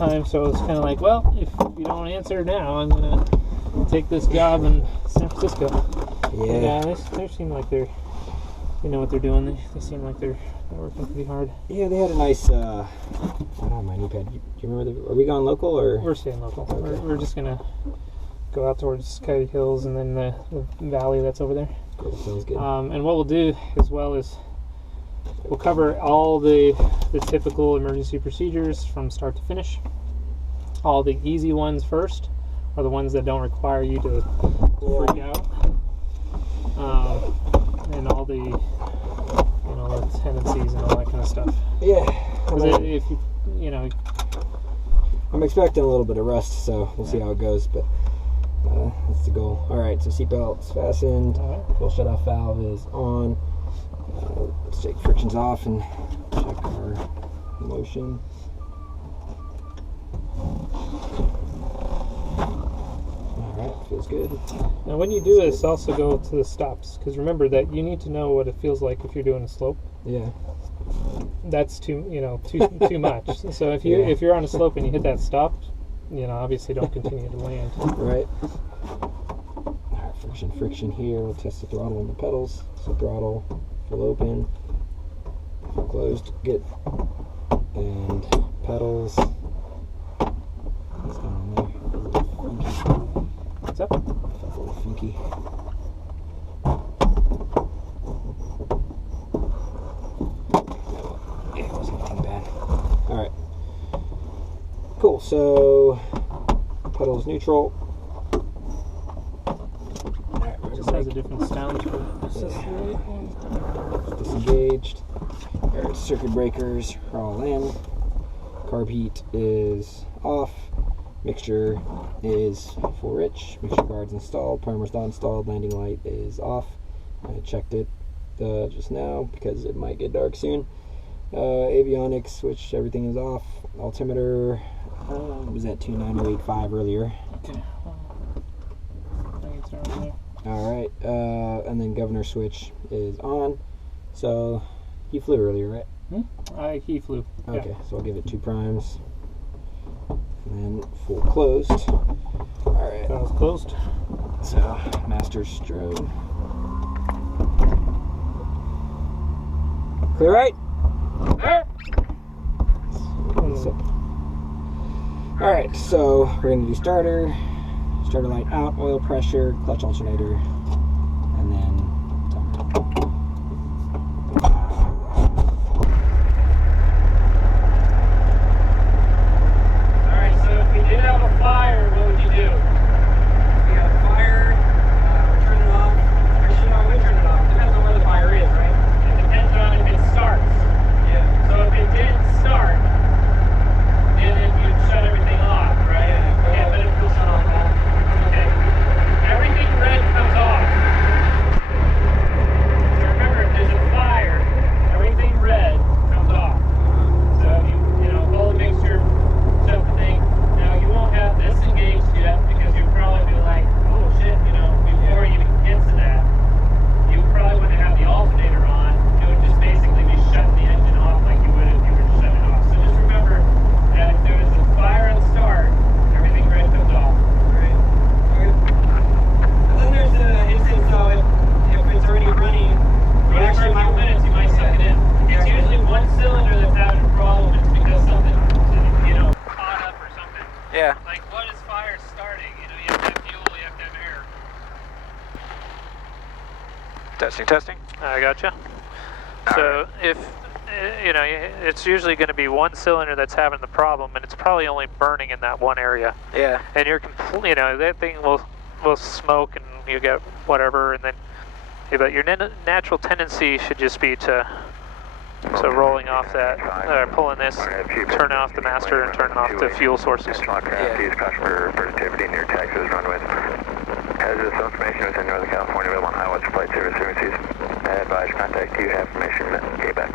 time, so it's kind of like, well, if you don't answer now, I'm gonna take this job in San Francisco. Yeah. They seem like they know what they're doing. They seem like they're working pretty hard. Yeah, they had a nice. I don't have my knee pad. Do you remember? Are we going local or? We're staying local. Okay. We're just gonna go out towards Coyote Hills and then the valley that's over there. Cool. Sounds good. And what we'll do as well is we'll cover all the typical emergency procedures from start to finish. All the easy ones first are the ones that don't require you to freak out. And all the the tendencies and all that kind of stuff. Yeah. Because if you I'm expecting a little bit of rust, so we'll see how it goes, but that's the goal. Alright, so seatbelt is fastened, full shutoff valve is on. Let's take frictions off and check our motion. Alright, feels good. Now when you do this, also go to the stops, because remember that you need to know what it feels like if you're doing a slope. Yeah. That's too much. So if you're on a slope and you hit that stop, obviously don't continue to land. Right. Alright, friction here. We'll test the throttle on the pedals. So throttle, full open, full closed, good. And pedals. What's going on there? What's up? Felt a little funky. Yeah, it wasn't anything bad. Alright. Cool, so pedals neutral. Alright, It just has a different sound to it. Disengaged. Alright, circuit breakers are all in. Carb heat is off. Mixture is full rich. Mixture guard's installed. Primer's not installed. Landing light is off. I checked it just now because it might get dark soon. Avionics switch, everything is off. Altimeter was at 29085 earlier. Okay. I can throw it there. Alright, and then governor switch is on. So you flew earlier, right? He flew. Okay, Yeah. so I'll give it 2 primes. And then full closed. Alright. That was closed. So master strobe. Clear right? Alright, so we're going to do starter light out, oil pressure, clutch alternator, and then timer. Alright, so if we did have a fire, what would you do? If we have a fire, we're turning it off. Actually, no, we turn it off. Depends on where the fire is, right? It depends on if it starts. Yeah. So if it didn't start, then you'd shut everything off, right? Yeah, but if it's on that. Okay. Everything red comes off. So remember, if there's a fire, everything red comes off. So you hold the mixture, shut the thing. Now you won't have this engaged yet because you'll probably be like, oh shit, before you get to that, you probably wouldn't have the alternator on. It would just basically be shutting the engine off like you would if you were to shut it off. So just remember that if there's a fire at the start, everything red comes off. Right. Okay. And then there's the instance, though, if it's already running, For a few minutes, you might suck it in. It's usually one cylinder that's having a problem. It's because something, caught up or something. Yeah. Like, what is fire starting? You have to have fuel, you have to have air. Testing. I gotcha. So if it's usually going to be one cylinder that's having the problem, and it's probably only burning in that one area. Yeah. And you're that thing will smoke, and you get whatever, and then. But your natural tendency should just be to rolling off that, pulling this, turn off the master, and turn off the fuel sources. Use caution for productivity near taxis, runways. Hazardous information within Northern California, available on highways for flight service frequencies. Advise contact you have information Quebec.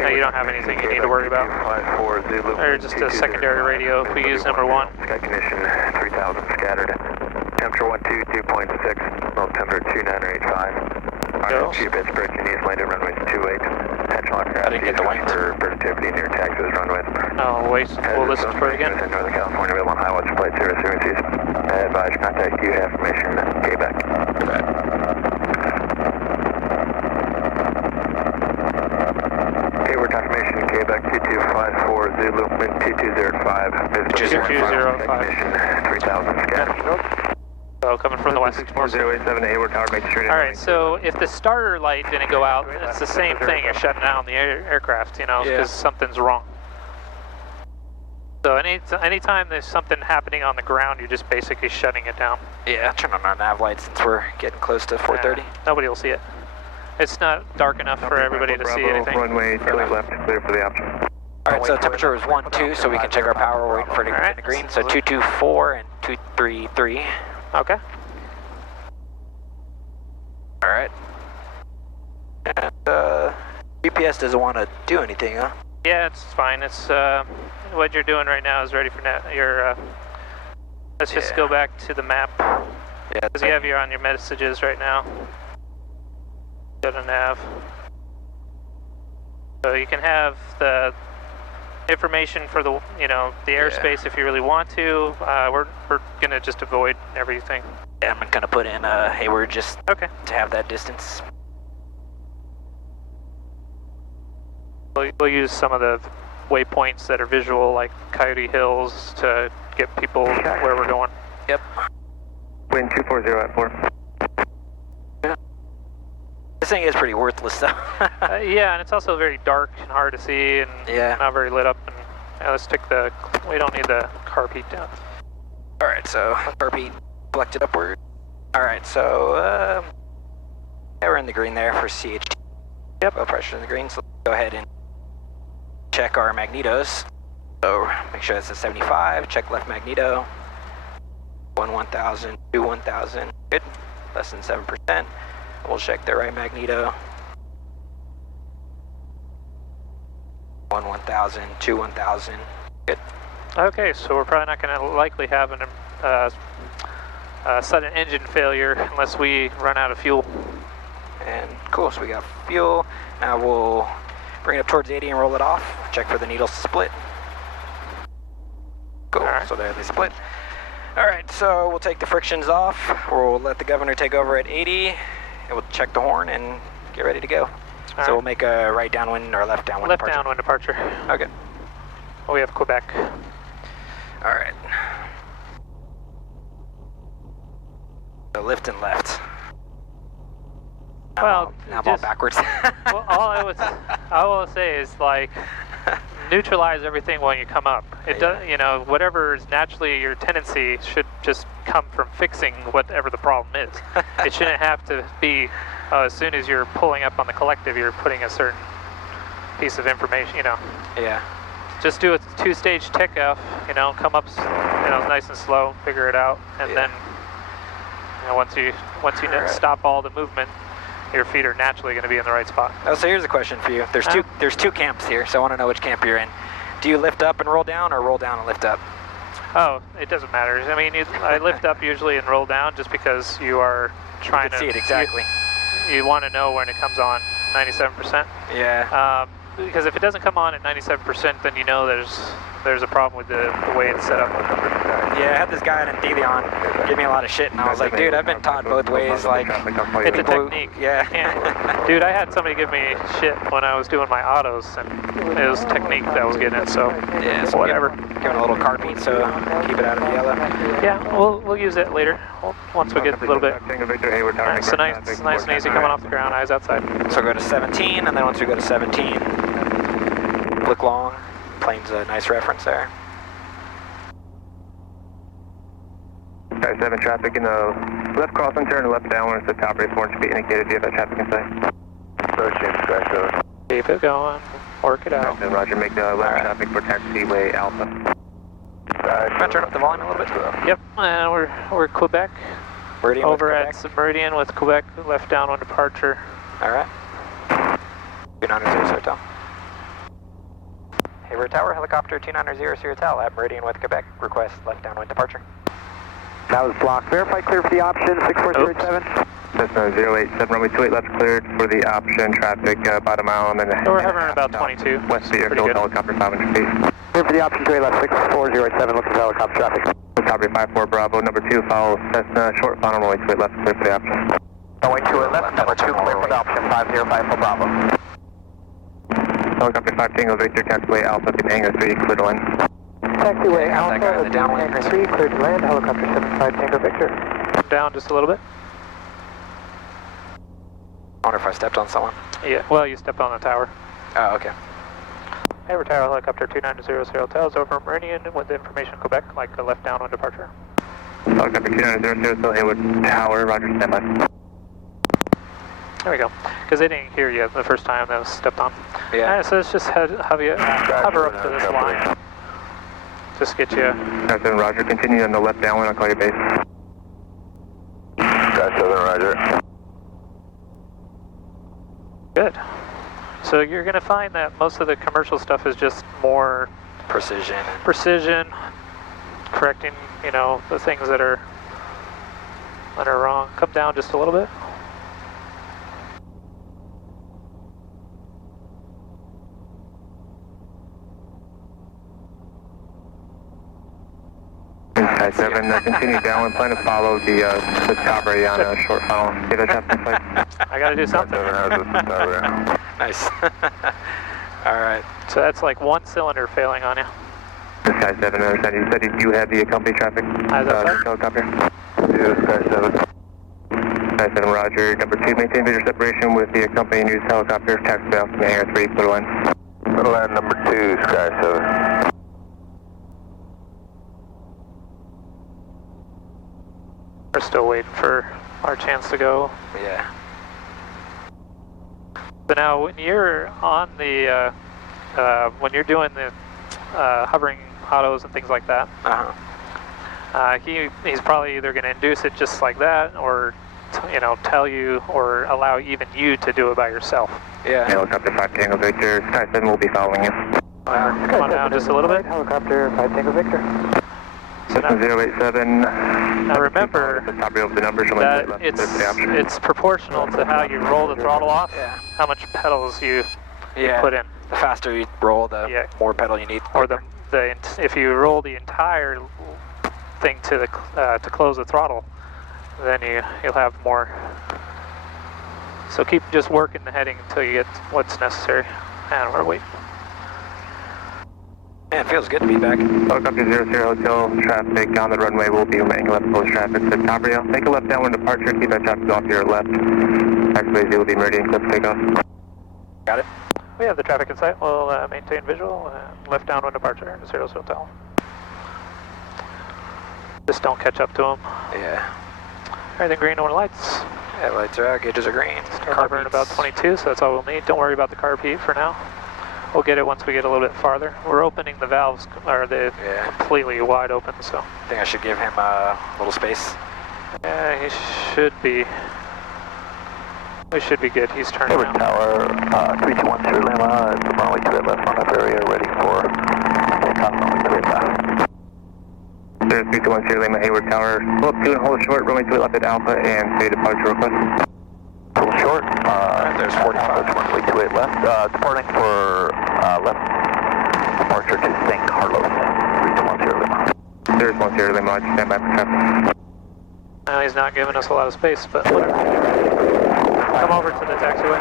No, you don't have anything you need to worry about. Or just a secondary radio if we use number 1. Sky condition 3000 scattered. Temperature 122.6. Low temperature 29885. GPS approaching east landing runways 28. didn't get the wings. For productivity near Texas runway. Oh, wait, we'll listen for it again. In Northern California, available on high watch flight service frequencies. Advise contact you have information. Quebec. Quebec. Hayward confirmation, Quebec 2254 Zulu, wind 2205. 2205. Mission 3000 scat. So coming from the west. 4087 Hayward Tower, make sure. Alright, so if the starter light didn't go out, it's the same thing as shutting down the aircraft, you know, because something's wrong. So anytime there's something happening on the ground, you're just basically shutting it down. Yeah, turn on our nav lights since we're getting close to 4:30. Nobody will see it. It's not dark enough for everybody to see anything. Runway 2 left, clear for the option. Alright, so temperature is 12, so we can check our power. We're waiting for it to get in the green. So 224 and 233. Okay. Alright. And GPS doesn't want to do anything, huh? Yeah, it's fine. It's what you're doing right now is ready for your. Let's just go back to the map. Yeah. Because you have on your messages right now. Go to nav. So you can have the information for the the airspace if you really want to. We're gonna just avoid everything. Yeah, I'm gonna put in Hayward just to have that distance. We'll use some of the waypoints that are visual, like Coyote Hills, to get people where we're going. Yep. Wind 240 at 4. This thing is pretty worthless, though. Yeah, and it's also very dark and hard to see, and not very lit up. And let's take we don't need the carb heat down. All right, so carb heat collected upward. All right, so yeah, we're in the green there for CHT. Yep, low pressure in the green. So let's go ahead and check our magnetos. So make sure it's a 75. Check left magneto. 1000, 1000. Good. Less than 7%. We'll check the right magneto. 1000, 1000. Good. Okay, so we're probably not going to likely have a sudden engine failure unless we run out of fuel. And cool, so we got fuel. Now we'll bring it up towards 80 and roll it off. Check for the needles to split. Cool, so there they split. All right, so we'll take the frictions off. We'll let the governor take over at 80. And we'll check the horn and get ready to go. So we'll make a right downwind or left downwind departure. Left downwind departure. Okay. We have Quebec. All right. So lift and left. Now I'm all backwards. Well, all I will say is neutralize everything when you come up. It does, whatever is naturally your tendency should just come from fixing whatever the problem is. It shouldn't have to be as soon as you're pulling up on the collective, you're putting a certain piece of information. Yeah. Just do a 2-stage takeoff. Come up, nice and slow, figure it out, and then once you stop all the movement, your feet are naturally going to be in the right spot. Oh, so here's a question for you. There's two camps here, so I want to know which camp you're in. Do you lift up and roll down, or roll down and lift up? Oh, it doesn't matter. I mean, I lift up usually and roll down just because you are trying to see it exactly. You want to know when it comes on, 97%. Yeah. Because if it doesn't come on at 97%, then there's a problem with the way it's set up. Yeah, I had this guy in Deleon give me a lot of shit, and I was like, dude, I've been taught both ways. It's a technique. Yeah. Dude, I had somebody give me shit when I was doing my autos, and it was technique that I was getting it. So so whatever. Give it a little carb heat, so keep it out of the yellow. Yeah, we'll use it later once we get a little bit. So nice and easy coming off the ground, eyes outside. So go to 17, and then once we go to 17, look long. Plane's a nice reference there. 7 traffic in the left crossing turn, left downwind, the top rate 400 feet indicated. Do you have that traffic in sight? Roger, keep it going, work it out. Roger, make the left traffic for taxiway Alpha. Can I turn up the volume a little bit? Yep, and we're Quebec. Meridian over at Meridian with Quebec, left downwind departure. All right. 290 Hotel. Hayward Tower, helicopter 290 Hotel at Meridian with Quebec. Request left downwind departure. That was blocked. Verify clear for the option 6407. Cessna 087, runway 28 left cleared for the option traffic, about a mile and a So we're hovering about 22. West vehicle, helicopter 500 feet. Clear for the option 28 left 64087, looking for helicopter traffic. Copy 54 Bravo, number 2, follow Cessna, short final, runway 28 left clear for the option. Runway 28 left, number 2, clear for the option 5054 Bravo. Helicopter 5 Tango Victor, taxiway Alpha to Hangar 3, clear to land. Taxiway got that guy in Alpha the to downwind. Hangar 3, clear to land, helicopter 75 Tango Victor. Come down just a little bit. I wonder if I stepped on someone. Yeah, well, you stepped on the tower. Oh, okay. Hayward Tower, helicopter 2900 Hotels over Meridian with information Quebec, like a left downwind departure. Helicopter 2900, still Hayward Tower, roger, standby. There we go. Because they didn't hear you the first time that was stepped on. Yeah. Alright, so let's just hover up to this line. Just get you. Seven, roger, continue on the left downwind, I'll call you base. Seven, roger. Good. So you're going to find that most of the commercial stuff is just more Precision. precision, correcting, you know, the things that are wrong. Come down just a little bit. Sky 7, continue downwind, plan to follow the top right on a short funnel. Get a tap in place. I got to do something. Nice. Alright. So that's like one cylinder failing on you. Sky 7, understand you said you do have the accompany traffic. How's that, sir? Helicopter. Yeah, Sky 7. Sky 7, roger. Number 2, maintain visual separation with the accompanying news helicopter. Taxi off to Hangar 3, clear to land. Clear to land, number 2, Sky 7. We're still waiting for our chance to go. Yeah. So now when you're on the, when you're doing the hovering autos and things like that, he's probably either going to induce it just like that, or you know, tell you or allow even you to do it by yourself. Yeah. Helicopter 5 Tango Victor, Sky 7 will be following you. Come on down just a little bit. Helicopter 5 Tango Victor. So now, 087. now remember the top of the numbers, that it's proportional to how you roll the throttle off, how much pedals you put in. The faster you roll, the more pedal you need. Or if you roll the entire thing to the to close the throttle, then you'll have more. So keep just working the heading until you get what's necessary. And we're waiting. Man, it feels good to be back. Helicopter 00 Hotel, traffic on the runway will be remaining left close traffic to Cabrio. Make a left downwind departure, keep that traffic off to your left. Taxiway will be Meridian, clip takeoff. Got it. We have the traffic in sight. We'll maintain visual. Left downwind departure to 00 Hotel. Just don't catch up to them. Yeah. Everything green on lights. Yeah, lights are out, gauges are green. Still hovering about 22, so that's all we'll need. Don't worry about the carb heat for now. We'll get it once we get a little bit farther. We're opening the valves, or they're completely wide open, so. I think I should give him a little space. Yeah, he should be. We should be good. He's turning Hayward around. Tower, 3210 Lima, it's runway 28 left on up area, ready for takeoff, runway 28 left. 3210 Lima, Hayward Tower, pull up 2 and hold short, runway 28 left at Alpha, and say departure request. Pull short, there's 45. runway 28 left, departing for left departure to St. Carlos, 3210 Lima. There's 10 Lima, stand by for traffic. Now he's not giving us a lot of space, but whatever. Come over to the taxiway.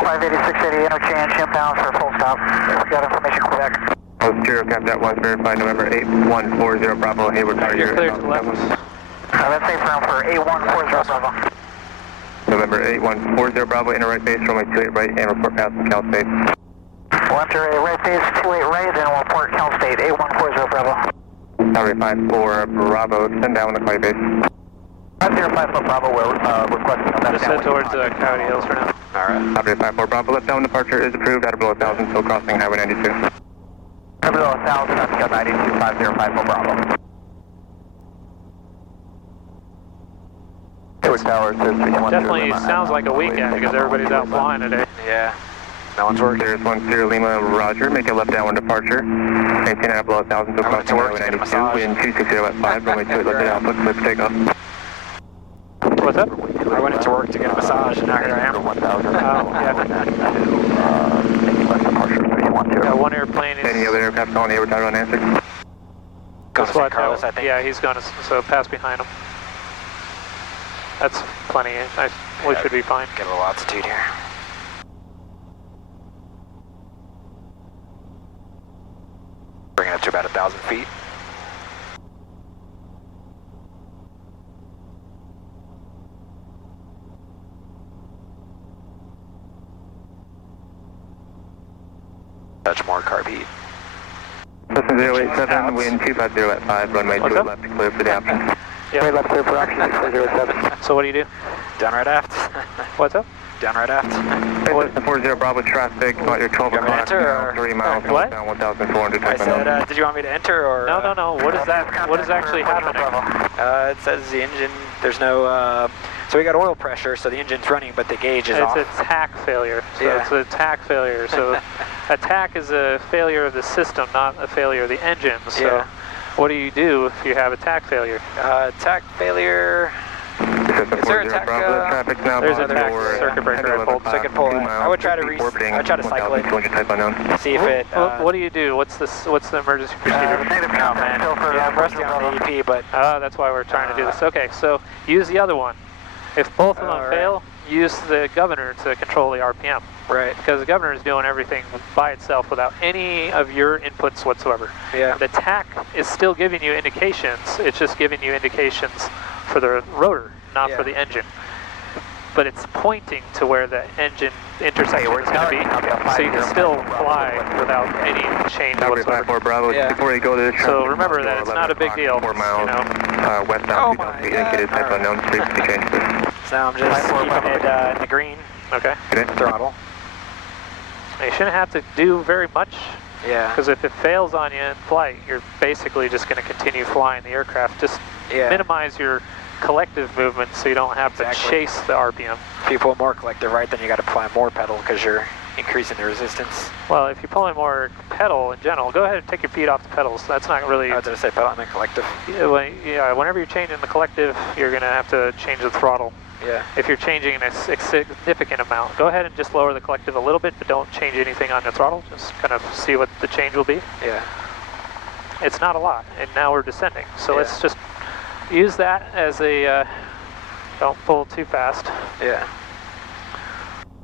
58680 interchange, inbound for a full stop. We got information Quebec. Post 0, Captain 1, verified November 8140 Bravo, Hayward Tower. You're cleared to the left. That's safe round for 8140 Bravo. November 8140 Bravo, enter right base, runway 28 right, and report pass from Cal State. We'll enter a right base, 28 right, then we'll report Cal State, 8140 Bravo. Tower 54 Bravo, send down the call base. 505 Bravo, we're requesting a left Just head towards Coyote Hills for now. Alright. Tower 54 Bravo, left down departure is approved, out of below 1,000, still crossing Highway 92. Out of below 1,000, up to 92, 505 Bravo. Hayward Tower, Definitely sounds like a weekend because everybody's out flying today. Yeah. No one's working. There's 10 Lima, roger, make a left downwind departure. Maintain out of below 1,000, still crossing Highway 92, wind 260 at 5, runway 28 left at Alpha, clip takeoff. What's up? I went into work to get a massage, and now here I am. 1000. Yeah, one airplane is... Any other aircraft calling the Vuichard unanswered? Going to St. What, Carlos, I think. Yeah, he's going to, so pass behind him. That's plenty. We should be fine. Get a little altitude here. Bring it up to about 1,000 feet. Touch more carb heat. Listen 087, wind 250 at 5, runway 28 left, clear for the option. Yeah. Left clear for option 6407. So what do you do? Down right aft. What's up? Down right aft. Listen 40 Bravo traffic, about your 12 You want me to o'clock, enter, or- 3 miles, What? down 1,400, I type unknown. said, did you want me to enter, or? No. What is that? What is actually happening? It says the engine, there's no, so we got oil pressure, so the engine's running, but the gauge is off. It's a tack failure. So Yeah. it's a tack failure. So a tack is a failure of the system, not a failure of the engine. So Yeah. what do you do if you have a tack failure? Tack failure. Is there a tack, traffic now there's a about tack your, circuit breaker I pulled. So I could pull it. I would try to I would try to cycle it. 1,200 type unknown. See if it. What do you do? What's the emergency procedure? Oh man, yeah, I'm rusty on the EP, but That's why we're trying to do this. Okay, so use the other one. If both of them Alright. fail, use the governor to control the RPM. right. Because the governor is doing everything by itself without any of your inputs whatsoever. Yeah. The tack is still giving you indications, it's just giving you indications for the rotor, not for Yeah. the engine. But it's pointing to where the engine intersection is going to be, so you can still fly without any change Tower whatsoever. 54 Bravo, Yeah. before you go to this So remember that it's not a big deal, 4 miles, you know. westbound, Oh my 2,000 feet, indicated type God. unknown, previously changed. So I'm just keeping it in the green Okay. throttle. You shouldn't have to do very much, Yeah. because if it fails on you in flight, you're basically just going to continue flying the aircraft. Just Yeah. minimize your collective movement so you don't have to Exactly. chase the RPM. If you pull more collective right, then you got to apply more pedal because you're increasing the resistance. Well, if you're pulling more pedal in general, go ahead and take your feet off the pedals. That's not really... Oh, did I say pedal? I meant collective. Yeah, whenever you're changing the collective, you're going to have to change the throttle. Yeah. If you're changing a significant amount, go ahead and just lower the collective a little bit, but don't change anything on the throttle. Just kind of see what the change will be. Yeah. It's not a lot, and now we're descending. So Yeah. let's just use that as a... don't pull too fast. Yeah.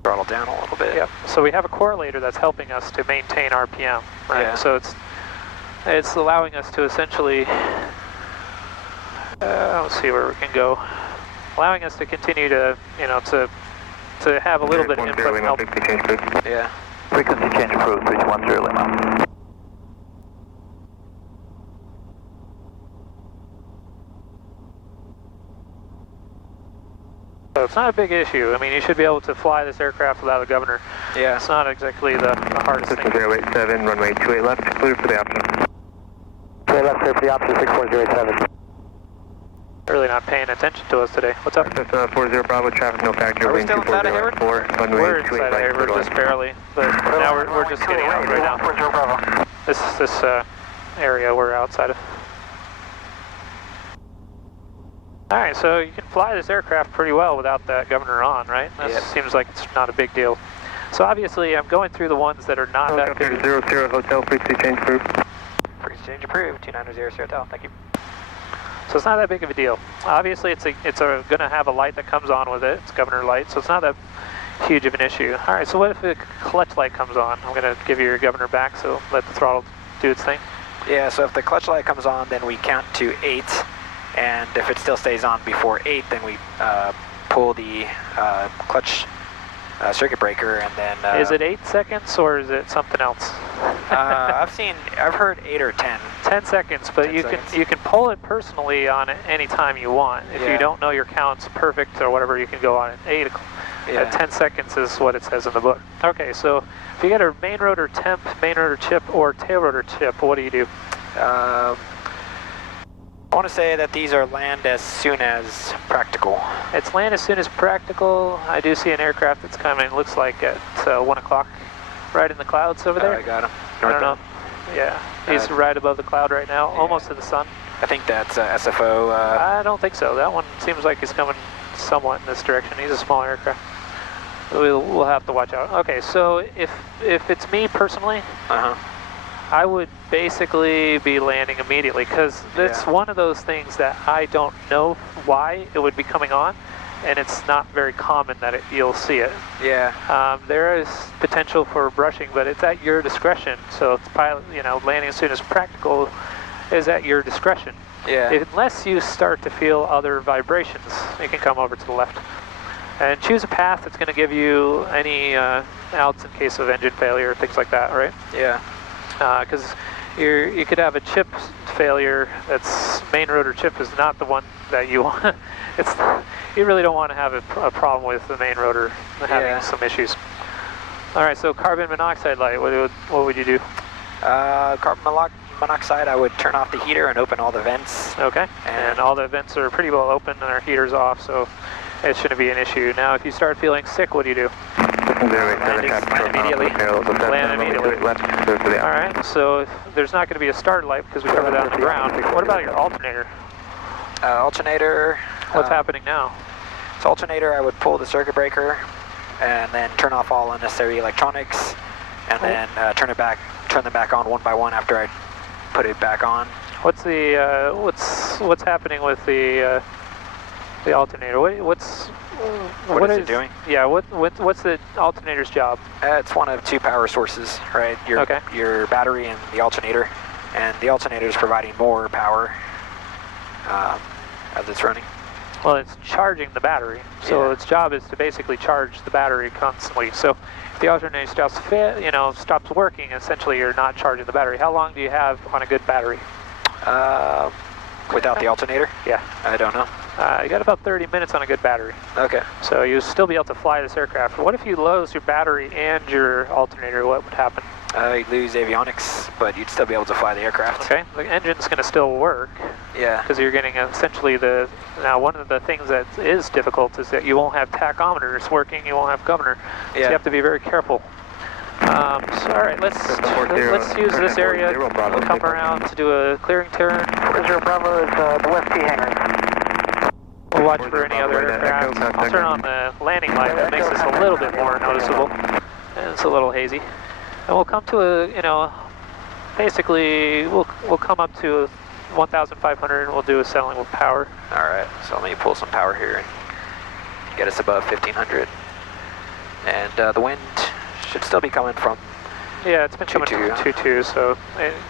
Throttle down a little bit. Yep. So we have a correlator that's helping us to maintain RPM, right? Yeah. So it's allowing us to essentially, let's see where we can go, allowing us to continue to, you know, to have a little bit of input and help. Yeah. Frequency change approved, 310 Lima. So it's not a big issue. I mean, you should be able to fly this aircraft without a governor. Yeah. It's not exactly the hardest System thing. 087, runway 28 left, clear for the option. 28 left clear for the option 64087. Really not paying attention to us today. What's up? System 40 Bravo, traffic no factor, Are we wind still inside of 240 Hayward? at 4, runway We're 28 inside of left, Hayward, clear just barely, but now we're just getting out right now. This area we're outside of. All right, so you can fly this aircraft pretty well without that governor on, right? That Yep. seems like it's not a big deal. So obviously, I'm going through the ones that are not that big. 00 hotel, frequency change approved. Frequency change approved. 2900 Hotel. Thank you. So it's not that big of a deal. Obviously, it's going to have a light that comes on with it. It's governor light, so it's not that huge of an issue. All right, so what if the clutch light comes on? I'm going to give you your governor back, so let the throttle do its thing. Yeah, so if the clutch light comes on, then we count to 8, and if it still stays on before 8, then we pull the clutch circuit breaker, and then... Is it 8 seconds, or is it something else? I've heard 8 or 10. 10 seconds, but 10 you seconds. can pull it personally on it any time you want. If Yeah. you don't know your counts perfect or whatever, you can go on it. Yeah. 10 seconds is what it says in the book. Okay, so if you get a main rotor temp, main rotor chip, or tail rotor chip, what do you do? I want to say that these are land as soon as practical. It's land as soon as practical. I do see an aircraft that's coming, looks like at 1 o'clock, right in the clouds over there. I got him. I don't know. Yeah, he's right above the cloud right now, almost to the sun. I think that's SFO. I don't think so. That one seems like he's coming somewhat in this direction. He's a small aircraft. We'll have to watch out. Okay, so if it's me personally, I would basically be landing immediately, because it's one of those things that I don't know why it would be coming on, and it's not very common that you'll see it. Yeah. There is potential for brushing, but it's at your discretion. So it's landing as soon as practical is at your discretion. Yeah. Unless you start to feel other vibrations, you can come over to the left. And choose a path that's going to give you any outs in case of engine failure, things like that, right? Yeah. Because you could have a chip failure. That's main rotor chip is not the one that you want. You really don't want to have a problem with the main rotor having some issues. All right, so carbon monoxide light. What would you do? Carbon monoxide. I would turn off the heater and open all the vents. Okay. And all the vents are pretty well open and our heater's off, so it shouldn't be an issue. Now, if you start feeling sick, what do you do? Land immediately. Land immediately. All right, so there's not going to be a start light because we covered that on the ground. What about your alternator? Alternator. What's happening now? So alternator, I would pull the circuit breaker and then turn off all unnecessary electronics, and then turn them back on one by one after I put it back on. What's the what's happening with the alternator? What is it doing? Yeah, what's the alternator's job? It's one of two power sources, right? Your battery and the alternator, and the alternator is providing more power as it's running. Well, it's charging the battery, so its job is to basically charge the battery constantly. So if the alternator stops working, essentially you're not charging the battery. How long do you have on a good battery? Without the alternator? Yeah. I don't know. You got about 30 minutes on a good battery. Okay. So you'll still be able to fly this aircraft. What if you lose your battery and your alternator? What would happen? You'd lose avionics, but you'd still be able to fly the aircraft. Okay. The engine's going to still work. Yeah. Because you're getting essentially now one of the things that is difficult is that you won't have tachometers working, you won't have governor. So you have to be very careful. So all right, let's use this area. We'll come around to do a clearing turn. Zero Bravo is the West T hangar. We'll watch for any other aircraft. I'll turn on the landing light. That makes this a little bit more noticeable. And it's a little hazy. And we'll come to basically we'll come up to 1,500 and we'll do a settling with power. All right, so let me pull some power here and get us above 1,500. And the wind should still be coming from. Yeah, it's been coming from 2-2, so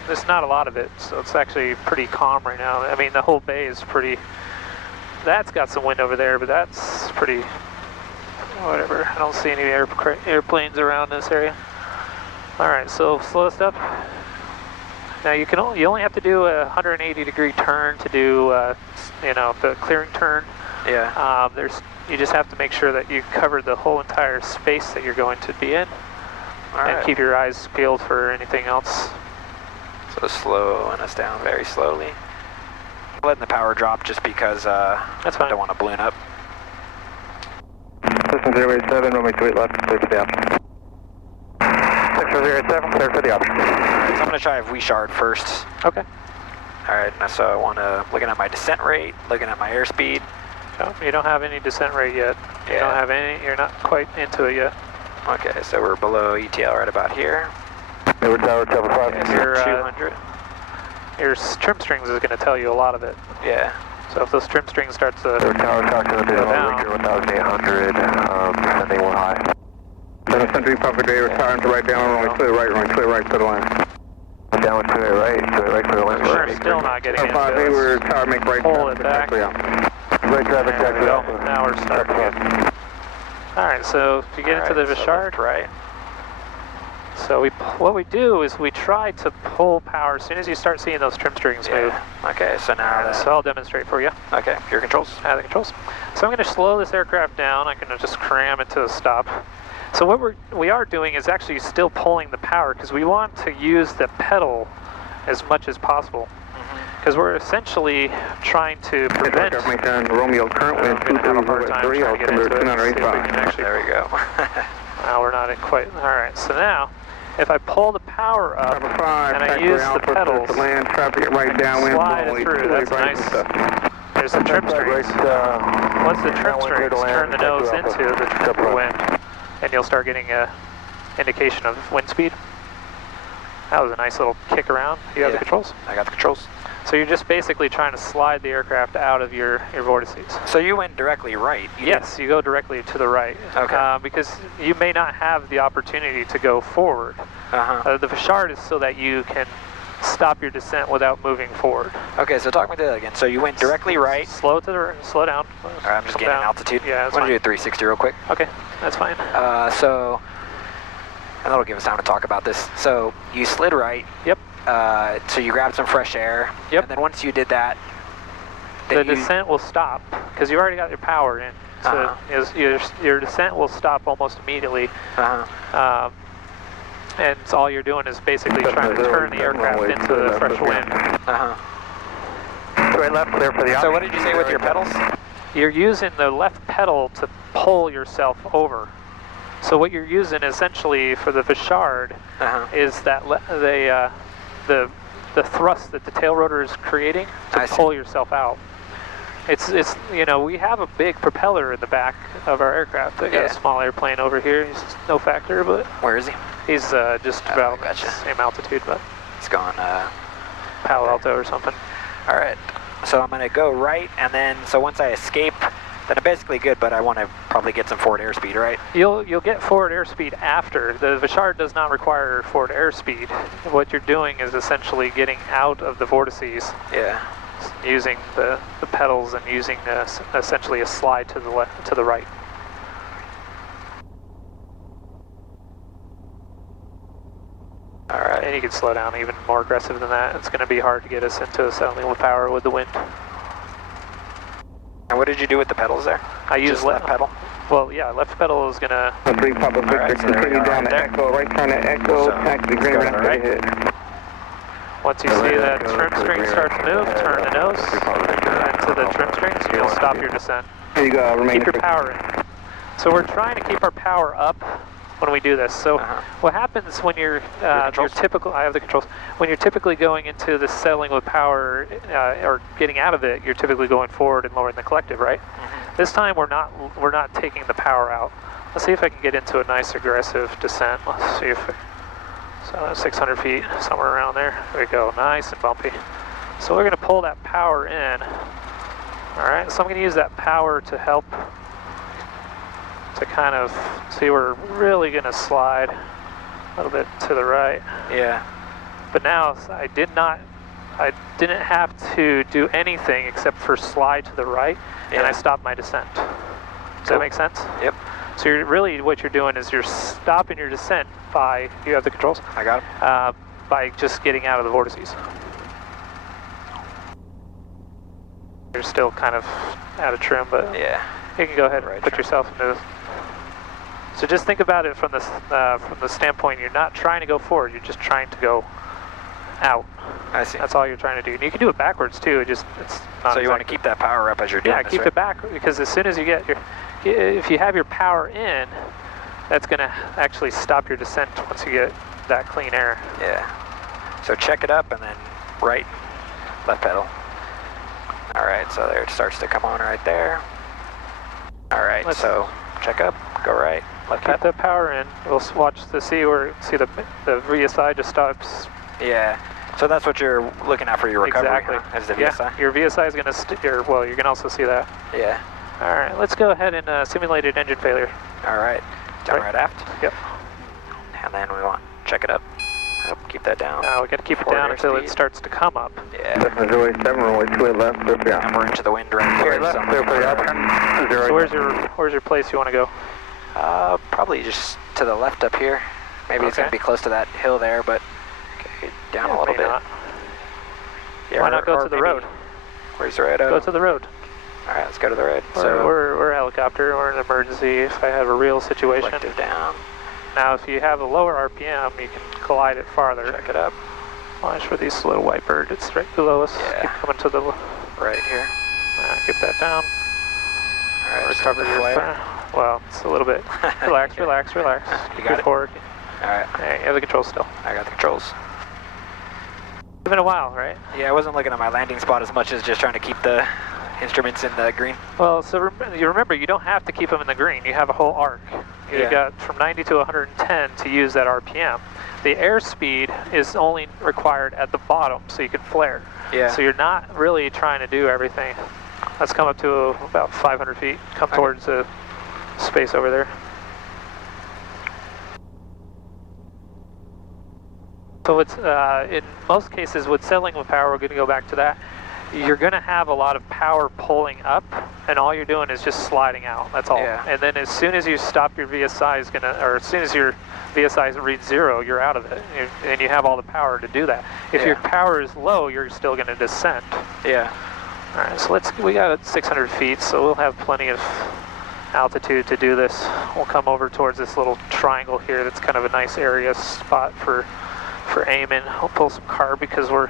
there's not a lot of it. So it's actually pretty calm right now. I mean, the whole bay is pretty. That's got some wind over there, but that's pretty. Whatever. I don't see any airplanes around this area. All right, so slow this up. Now you only have to do a 180-degree turn to do the clearing turn. Yeah. You just have to make sure that you cover the whole entire space that you're going to be in, and keep your eyes peeled for anything else. So slowing us down very slowly. Letting the power drop just because That's fine. I don't want to balloon up. System 087, runway 28 left, clear for the option. System 087, clear for the option. Alright, so I'm going to try Vuichard first. Okay. Alright, so I want to, looking at my descent rate, looking at my airspeed. Oh, you don't have any descent rate yet. You don't have any, you're not quite into it yet. Okay, so we're below ETL right about here. Tower 5. Okay, so 200. Your trim strings is going to tell you a lot of it. Yeah. So if those trim strings start to Tower talking to the down. 1,800, sending one high. Century Papa Day, retiring to right down, runway clear right for the line. Down to the right for the line. We're still not getting into Papa Day, we're tower make right. Pull it back. Right traffic, There we go. Now we're starting again. All right, so if you get into the Vuichard, right. so what we do is we try to pull power as soon as you start seeing those trim strings move. Okay, so now So I'll demonstrate for you. okay, your controls. The controls. So I'm going to slow this aircraft down. I'm going to just cram it to a stop. So what we are doing is actually still pulling the power because we want to use the pedal as much as possible. Because we're essentially trying to prevent. Romeo currently I'm going to have a hard time trying to get into it. See if we can actually. There we go. Now we're not in quite. All right. So now, if I pull the power up and I use the pedals, land traffic right downwind. slide it through. That's nice. there's the trim strings. Once the trim strings turn the nose into the trim for wind, and you'll start getting a indication of wind speed. That was a nice little kick around. You have the controls? I got the controls. So you're just basically trying to slide the aircraft out of your vortices. So you went directly right? Yes, you go directly to the right. Okay. Because you may not have the opportunity to go forward. The Vuichard is so that you can stop your descent without moving forward. Okay, so talk me through that again. So you went directly right. Slow down. All right, I'm just getting altitude. Yeah, that's I'm going to fine. do 360 real quick. Okay, that's fine. And that'll give us time to talk about this. So you slid right. Yep. So you grabbed some fresh air. Yep. And then once you did that, the descent will stop because you already got your power in. So your descent will stop almost immediately. And so all you're doing is basically trying to turn the aircraft into the fresh wind. Straight left, clear for the So what did you say with your pedals? You're using the left pedal to pull yourself over. So what you're using essentially for the Vuichard is that the thrust that the tail rotor is creating to pull yourself out. It's you know, we have a big propeller in the back of our aircraft. I got a small airplane over here. He's no factor, but where is he? He's just about the same altitude, but he's going Palo Alto or something. All right. So I'm going to go right, and then so once I escape, then I'm basically good. But I want to probably get some forward airspeed, right? You'll get forward airspeed after. The Vuichard does not require forward airspeed. What you're doing is essentially getting out of the vortices. Yeah. Using the pedals and using essentially a slide to the right. All right. And you can slow down even more aggressive than that. It's going to be hard to get us into a settling with power with the wind. And what did you do with the pedals there? I used left pedal. Well, yeah, left pedal is going to... 3 Papa Victor, continue down to Echo, right turn to Echo, taxi green ramp ahead. Once you see that trim string start to move, turn the nose into the trim strings, you'll stop your descent. Here you go, Keep your power in. So we're trying to keep our power up when we do this. So what happens when you're typical, I have the controls, when you're typically going into the settling with power or getting out of it, you're typically going forward and lowering the collective, right? This time we're not taking the power out. Let's see if I can get into a nice aggressive descent. Let's see if 600 feet, somewhere around there. There we go, nice and bumpy. So we're going to pull that power in. All right, so I'm going to use that power to help to kind of see we're really going to slide a little bit to the right. Yeah. But now I didn't have to do anything except for slide to the right, and I stopped my descent. Does that make sense? Yep. So what you're doing is you're stopping your descent by, you have the controls? I got them. By just getting out of the vortices. You're still kind of out of trim, but you can go ahead and put yourself into. So just think about it from the standpoint, you're not trying to go forward, you're just trying to go out. I see. That's all you're trying to do. And you can do it backwards too. It's not. So you want to keep that power up as you're doing this, keep it back, because as soon as you get if you have your power in, that's going to actually stop your descent once you get that clean air. Yeah. So check it up and then right, left pedal. All right, so there it starts to come on right there. All right, so check up, go right, left pedal. Keep the power in. We'll watch to see the VSI just stops. Yeah. So that's what you're looking at for your recovery. Exactly. As the VSI. Your VSI is going to well, you can also see that. Yeah. All right, let's go ahead and simulated engine failure. All right. Down right aft. Yep. And then we want check it up. Keep that down. We got to keep it down until it starts to come up. Yeah. Enjoy 7 runway 28 left, clear for the And we're into the wind right here. left, clear for the option. So where's your place you want to go? Probably just to the left up here. Maybe it's going to be close to that hill there, but down a little bit. Yeah, why not go to the road? Where's the road? Go to the road. All right, let's go to the road. We're a helicopter. We're an emergency. If I have a real situation. Collective down. Now, if you have a lower RPM, you can collide it farther. Check it up. Watch for these little white bird. It's right below us. Yeah. Keep coming to the right here. Get that down. All right, recover your flare. Well, it's a little bit. Relax, relax, relax. You got it? Forward. All right. Hey, you have the controls still. I got the controls. It's been a while, right? Yeah, I wasn't looking at my landing spot as much as just trying to keep the instruments in the green? Well, so you remember, you don't have to keep them in the green. You have a whole arc. You got from 90 to 110 to use that RPM. The airspeed is only required at the bottom, so you can flare. Yeah. So you're not really trying to do everything. Let's come up to about 500 feet. Come towards the space over there. So it's in most cases with settling with power, we're going to go back to that. You're going to have a lot of power pulling up, and all you're doing is just sliding out. That's all. Yeah. And then as soon as you stop your VSI is going to, or as soon as your VSI reads 0, you're out of it, and you have all the power to do that. If your power is low, you're still going to descend. Yeah. All right. So we got 600 feet, so we'll have plenty of altitude to do this. We'll come over towards this little triangle here. That's kind of a nice area spot for aiming. I'll pull some carb because we're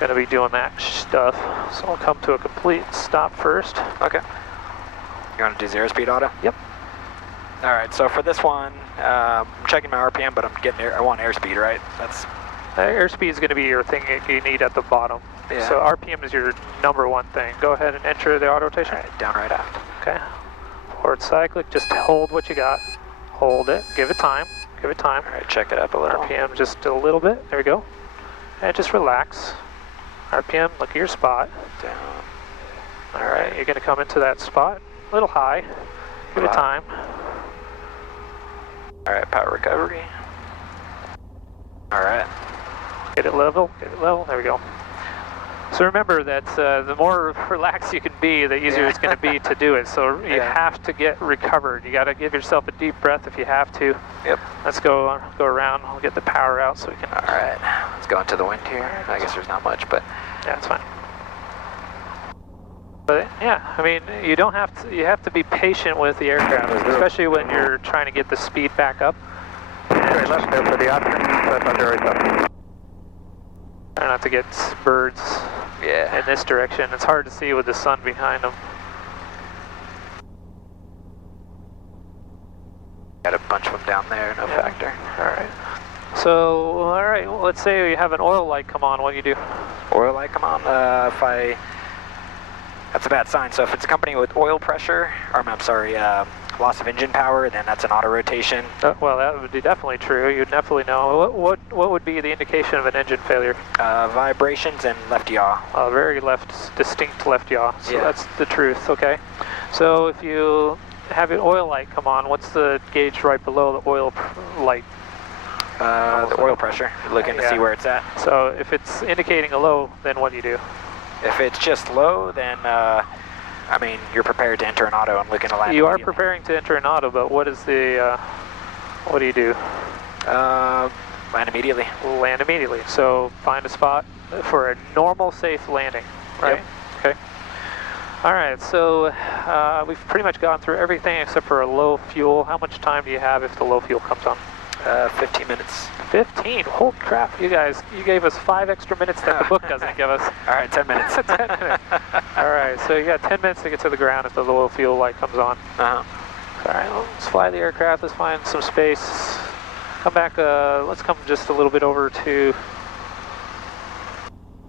going to be doing that stuff. So I'll come to a complete stop first. Okay. You want to do 0 speed auto? Yep. All right. So for this one, I'm checking my RPM, but I want airspeed, right? That's airspeed is going to be your thing that you need at the bottom. Yeah. So RPM is your number one thing. Go ahead and enter the auto rotation. all right. Down, right, aft. Okay. Forward cyclic. Just hold what you got. Hold it. Give it time. Give it time. All right. Check it up a little. RPM just a little bit. There we go. And just relax. RPM, look at your spot. Down. All right, you're going to come into that spot. A little high. Give it time. All right, power recovery. All right. Get it level. Get it level. There we go. So remember that the more relaxed you can be, the easier it's going to be to do it. So you have to get recovered. You got to give yourself a deep breath if you have to. Yep. Let's go around. I'll get the power out so we can. All right. Let's go into the wind here. I guess there's not much, but yeah, it's fine. But yeah, I mean, you don't have to. You have to be patient with the aircraft, especially when you're trying to get the speed back up. Straight left there for the option. Left on very tough. Try not to get birds in this direction. It's hard to see with the sun behind them. Got a bunch of them down there, no factor. All right. So, all right, well, let's say you have an oil light come on. What do you do? Oil light come on? That's a bad sign. So if it's a company with oil pressure, or I'm sorry, loss of engine power, then that's an auto rotation. Well, that would be definitely true. You'd definitely know. What would be the indication of an engine failure? Vibrations and left yaw. Very distinct left yaw. So that's the truth. Okay. So if you have an oil light come on, what's the gauge right below the oil light? The oil pressure. Looking to see where it's at. So if it's indicating a low, then what do you do? If it's just low, then I mean, you're prepared to enter an auto and looking to land. You are preparing to enter an auto, but what is the, what do you do? Land immediately. Land immediately. So find a spot for a normal, safe landing, right? Yep. Okay. All right, so we've pretty much gone through everything except for a low fuel. How much time do you have if the low fuel comes on? 15 minutes. 15? Holy crap, you guys, you gave us 5 extra minutes that the book doesn't give us. All right, 10 minutes. 10 minutes. All right, so you got 10 minutes to get to the ground if the low fuel light comes on. Uh-huh. All right, well, let's fly the aircraft, let's find some space. Come back, let's come just a little bit over to,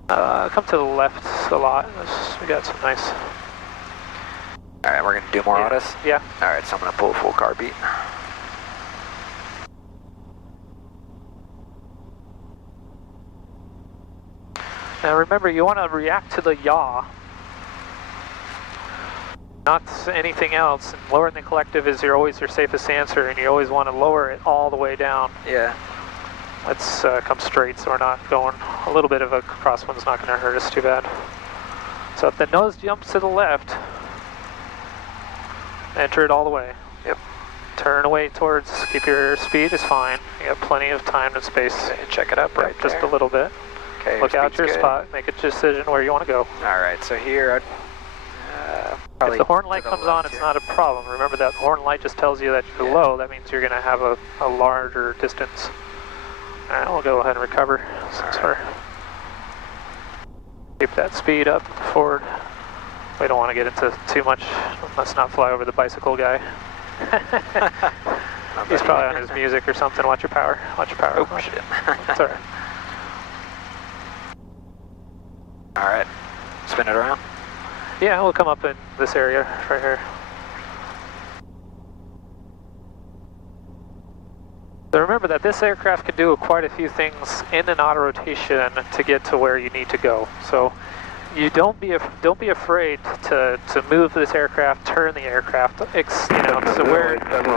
come to the left a lot. We got some nice. All right, we're gonna do more autos? Yeah. All right, so I'm gonna pull a full car beat. Now remember, you want to react to the yaw, not anything else. And lowering the collective is always your safest answer, and you always want to lower it all the way down. Yeah. Let's come straight so we're not going. A little bit of a crosswind's not going to hurt us too bad. So if the nose jumps to the left, enter it all the way. Yep. Turn away towards, keep your speed is fine. You have plenty of time and space. Okay, check it up right just there. a little bit. Okay, look out your spot, make a decision where you want to go. All right, so here, if the horn light comes on, it's not a problem. Remember that horn light just tells you that you're low. That means you're going to have a larger distance. All right, we'll go ahead and recover. Keep that speed up, forward. We don't want to get into too much. Let's not fly over the bicycle guy. He's probably on his music or something. Watch your power. Watch your power. Oh, shit. It's all right. All right, spin it around. Yeah, we'll come up in this area right here. So remember that this aircraft can do quite a few things in an auto rotation to get to where you need to go. So you don't be afraid to move this aircraft, turn the aircraft, so where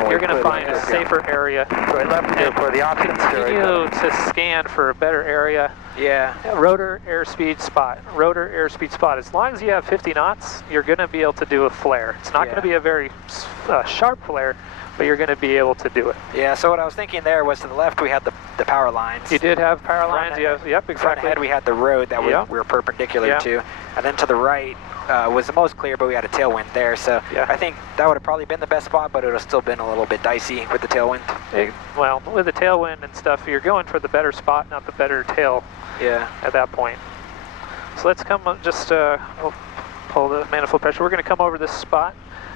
you're going to find a safer area. Right left here for the option. Continue to scan for a better area. Yeah. Rotor airspeed spot. Rotor airspeed spot. As long as you have 50 knots, you're going to be able to do a flare. It's not going to be a very sharp flare, but you're going to be able to do it. Yeah, so what I was thinking there was to the left we had the power lines. You did have power lines, yep, exactly. Front ahead we had the road that we were perpendicular to, and then to the right was the most clear, but we had a tailwind there, so I think that would have probably been the best spot, but it would have still been a little bit dicey with the tailwind. Well, with the tailwind and stuff, you're going for the better spot, not the better tail at that point. So let's come up, just we'll pull the manifold pressure. We're going to come over this spot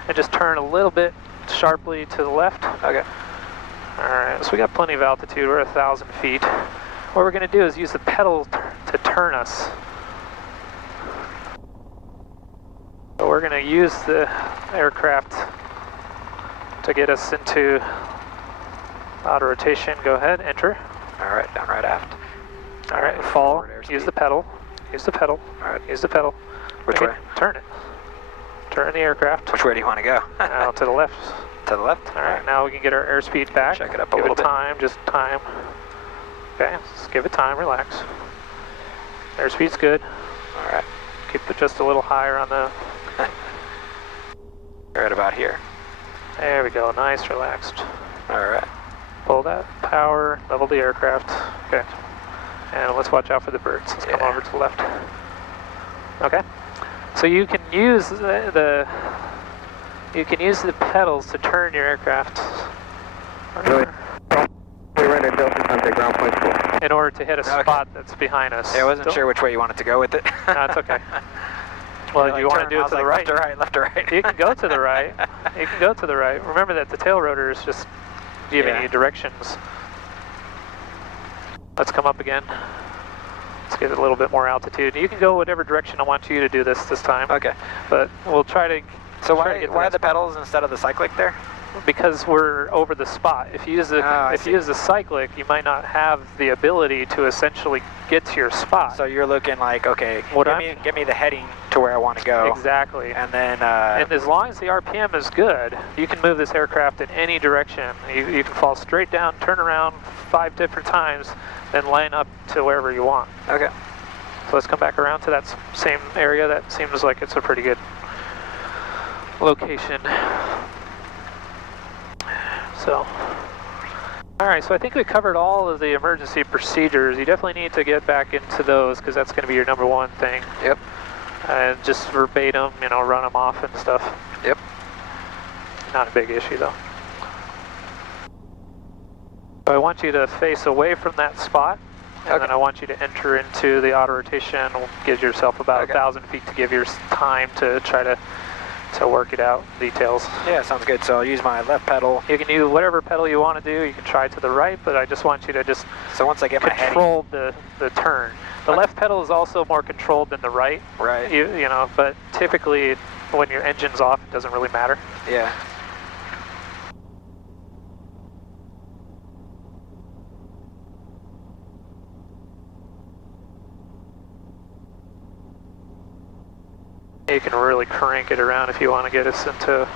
and just turn a little bit sharply to the left. Okay. Alright, so we got plenty of altitude. We're 1,000 feet. What we're going to do is use the pedal to turn us. So we're going to use the aircraft to get us into auto rotation. Go ahead, enter. Alright, down right aft. Alright, fall. Use the pedal. Use the pedal. Alright, use the pedal. Which way? Turn it. Turn the aircraft. Which way do you want to go? Now to the left. To the left? Alright, now we can get our airspeed back. Check it up a little bit. Give it time, just time. Okay, just give it time, relax. Airspeed's good. Alright. Keep it just a little higher on the... Right about here. There we go, nice, relaxed. Alright. Pull that power, level the aircraft. Okay. And let's watch out for the birds. Let's come over to the left. Okay. So you can use the pedals to turn your aircraft in order to hit a spot that's behind us. Yeah, I wasn't sure which way you wanted to go with it. No, it's okay. Well, you want to do it to the right. Left to right, left to right. You can go to the right. You can go to the right. Remember that the tail rotor is just giving you directions. Let's come up again. Let's get a little bit more altitude. You can go whatever direction I want you to do this time. Okay. But we'll try to... So why the pedals instead of the cyclic there? Because we're over the spot. If you use the cyclic, you might not have the ability to essentially get to your spot. So you're looking like, okay, give me the heading to where I want to go. Exactly. And then... and as long as the RPM is good, you can move this aircraft in any direction. You can fall straight down, turn around 5 different times, then line up to wherever you want. Okay. So let's come back around to that same area. That seems like it's a pretty good location. So, alright, so I think we covered all of the emergency procedures. You definitely need to get back into those because that's going to be your number one thing. Yep. And just verbatim, run them off and stuff. Yep. Not a big issue though. So I want you to face away from that spot, and then I want you to enter into the auto rotation. Give yourself about 1,000 feet to give your time to try to work it out, details. Yeah, sounds good. So I'll use my left pedal. You can do whatever pedal you want to do. You can try to the right, but I just want you to just once I get my control the turn. The left pedal is also more controlled than the right. Right. But typically when your engine's off, it doesn't really matter. Yeah. You can really crank it around if you want to get us into...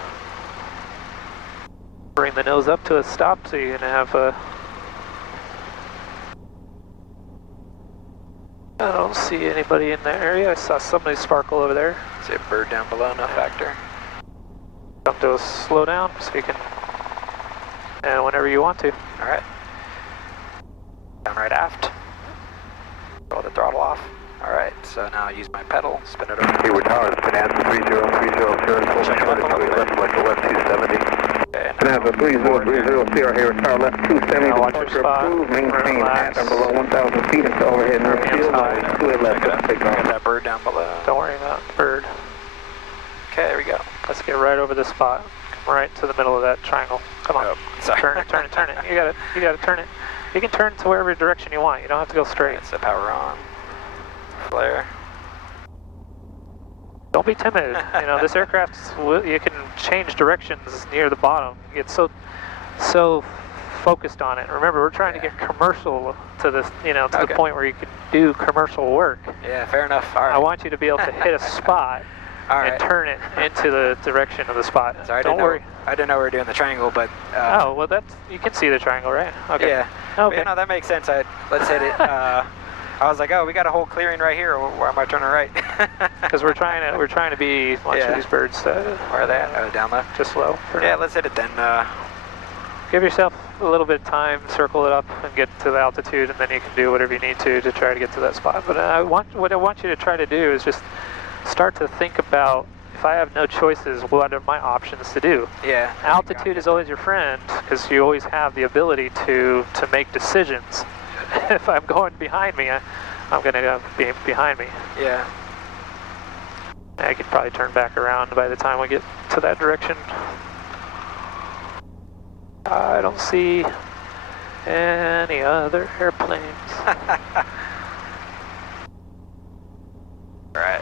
Bring the nose up to a stop so you can have a... I don't see anybody in the area. I saw somebody sparkle over there. See a bird down below, no factor. Come to a slow down so you can... And whenever you want to. Alright. Down right aft. Roll the throttle off. Alright, so now I use my pedal, spin it over. Vuichard, Bonanza 3030, left like left 270. Bonanza 3030, CR here, tower left 270, departure approved, maintain at or below 1,000 feet until overhead near field, 2 left, let's take off. Got that bird down below. Don't worry about the bird. Okay, there we go. Let's get right over the spot. Come right to the middle of that triangle. Come on. Oh, sorry. Turn it. You got to turn it. You can turn to wherever direction you want. You don't have to go straight. It's the power on. Flare. Don't be timid. You know, this aircraft, you can change directions near the bottom. You get so focused on it. Remember, we're trying to get commercial to this, you know, to the point where you can do commercial work. Yeah, fair enough. All right. I want you to be able to hit a spot and turn it into the direction of the spot. Sorry, Don't worry. I didn't know we were doing the triangle, but... oh, well, you can see the triangle, right? Okay. Yeah. Okay. Yeah, no, that makes sense. Let's hit it. I was like, oh, we got a whole clearing right here. Why am I turning right? Because we're trying to be watch for these birds. Where are they at? Oh, down low. Just low. Yeah, let's hit it then. Give yourself a little bit of time, circle it up, and get to the altitude, and then you can do whatever you need to try to get to that spot. But what I want you to try to do is just start to think about, if I have no choices, what are my options to do? Yeah. Altitude is always your friend, because you always have the ability to make decisions. If I'm going behind me, I'm going to be behind me. Yeah. I could probably turn back around by the time we get to that direction. I don't see any other airplanes. Right.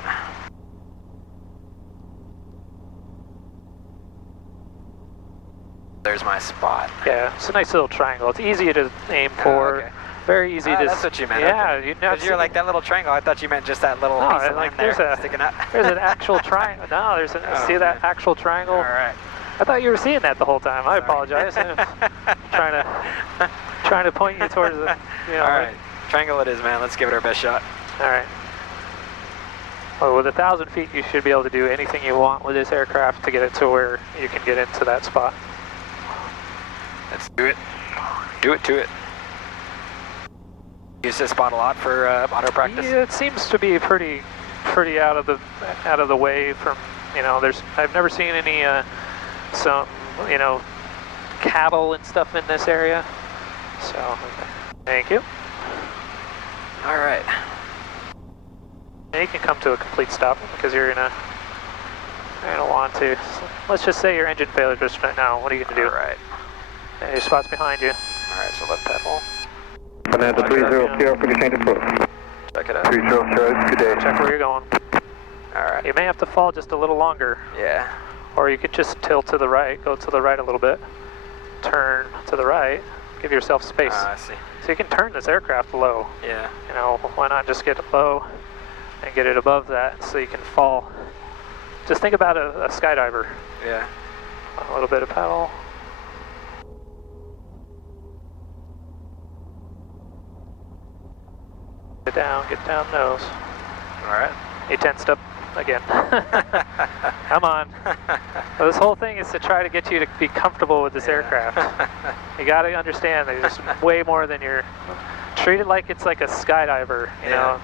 There's my spot. Yeah, it's a nice little triangle. It's easy to aim for. Okay. Very easy to. That's what you meant. Yeah, okay. you know. Because you're like that little triangle. I thought you meant just that little piece of land there sticking out. There's an actual triangle. No, there's an. See that actual triangle? All right. I thought you were seeing that the whole time. I apologize. trying to point you towards the. You know, all right. Triangle it is, man. Let's give it our best shot. All right. Well, with 1,000 feet, you should be able to do anything you want with this aircraft to get it to where you can get into that spot. Let's do it. Do it to it. Use this spot a lot for auto practice. Yeah, it seems to be pretty out of the way from, you know. I've never seen any some, you know, cattle and stuff in this area. So, thank you. All right. Now you can come to a complete stop because you're gonna want to. Let's just say your engine failure just right now. What are you gonna do? All right. And your spot's behind you. All right. So left pedal. Fernando 30 Sierra for descent approach. Check it out. 30 Sierra, good day. Check where you're going. All right. You may have to fall just a little longer. Yeah. Or you could just tilt to the right, go to the right a little bit, turn to the right, give yourself space. I see. So you can turn this aircraft low. Yeah. You know, why not just get it low and get it above that so you can fall. Just think about a skydiver. Yeah. A little bit of pedal. Get down nose. All right. You tensed up again. Come on. Well, this whole thing is to try to get you to be comfortable with this aircraft. You got to understand that there's way more than treat it like it's like a skydiver, you know.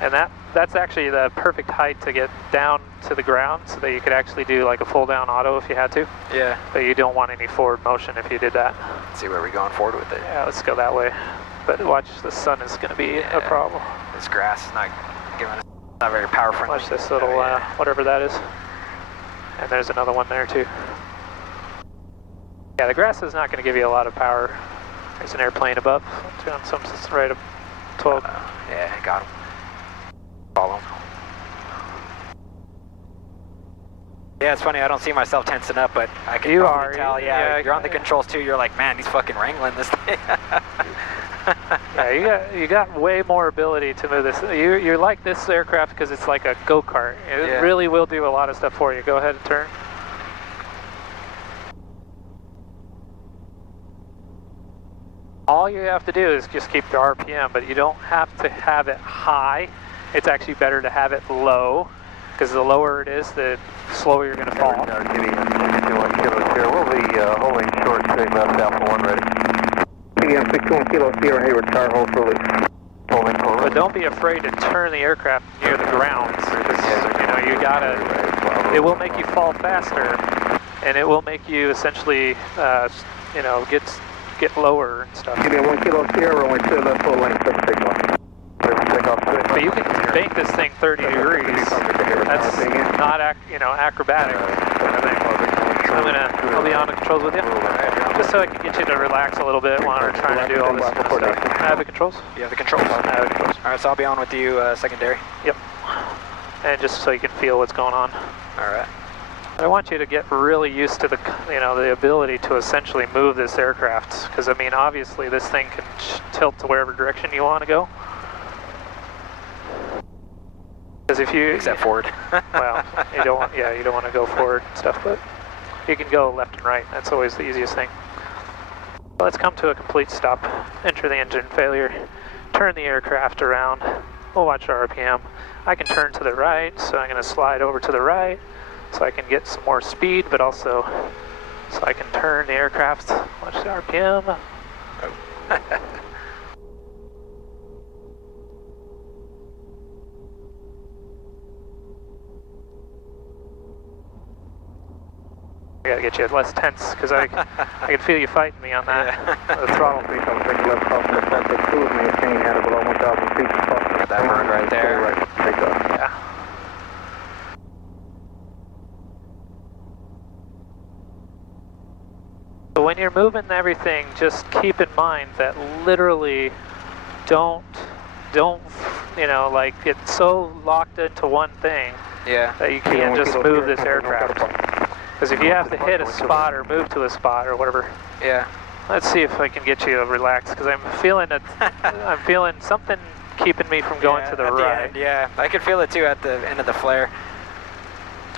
And that's actually the perfect height to get down to the ground so that you could actually do like a full down auto if you had to. Yeah. But you don't want any forward motion if you did that. Let's see where we're going forward with it. Yeah, let's go that way. But watch, the sun is going to be a problem. This grass is not giving us, not very power friendly. Watch this little, whatever that is. And there's another one there too. Yeah, the grass is not going to give you a lot of power. There's an airplane above. On some right up 12. Yeah, got him. Follow him. Yeah, it's funny. I don't see myself tensing up, but I can probably tell. Yeah, you're on the controls too. You're like, man, he's fucking wrangling this thing. Yeah, you got way more ability to move this. You like this aircraft because it's like a go-kart. It really will do a lot of stuff for you. Go ahead and turn. All you have to do is just keep the RPM, but you don't have to have it high. It's actually better to have it low, because the lower it is, the slower you're going to fall. We'll be holding short straight left Alpha 1 ready. CPL 61 Kilo Sierra Hayward, tire hold for release. Holding forward. But don't be afraid to turn the aircraft near the ground, because you know you gotta. It will make you fall faster, and it will make you essentially, you know, get lower and stuff. CPL 1 Kilo Sierra, runway 2 left full lane, 761. But you can bank this thing 30 degrees. That's not, acrobatic. I'll be on the controls with you, just so I can get you to relax a little bit while we're trying to do all this stuff. I have the controls. You have the controls. I have the controls. All right, so I'll be on with you secondary. Yep. and just so you can feel what's going on. All right. I want you to get really used to the, the ability to essentially move this aircraft, because I mean, obviously this thing can tilt to wherever direction you want to go. Because if you except forward. well, you don't want to go forward and stuff, but you can go left and right. That's always the easiest thing. Let's come to a complete stop. Enter the engine failure. Turn the aircraft around. We'll watch our RPM. I can turn to the right, so I'm going to slide over to the right so I can get some more speed, but also so I can turn the aircraft. Watch the RPM. Oh. I gotta get you less tense, because I can feel you fighting me on that. The throttle. Got that bird right there. Yeah. So when you're moving everything, just keep in mind that literally don't like get so locked into one thing that you can't just move this aircraft. Because if you have to hit a spot or move to a spot or whatever, let's see if I can get you relaxed, because I'm feeling something keeping me from going to the right. I could feel it too at the end of the flare.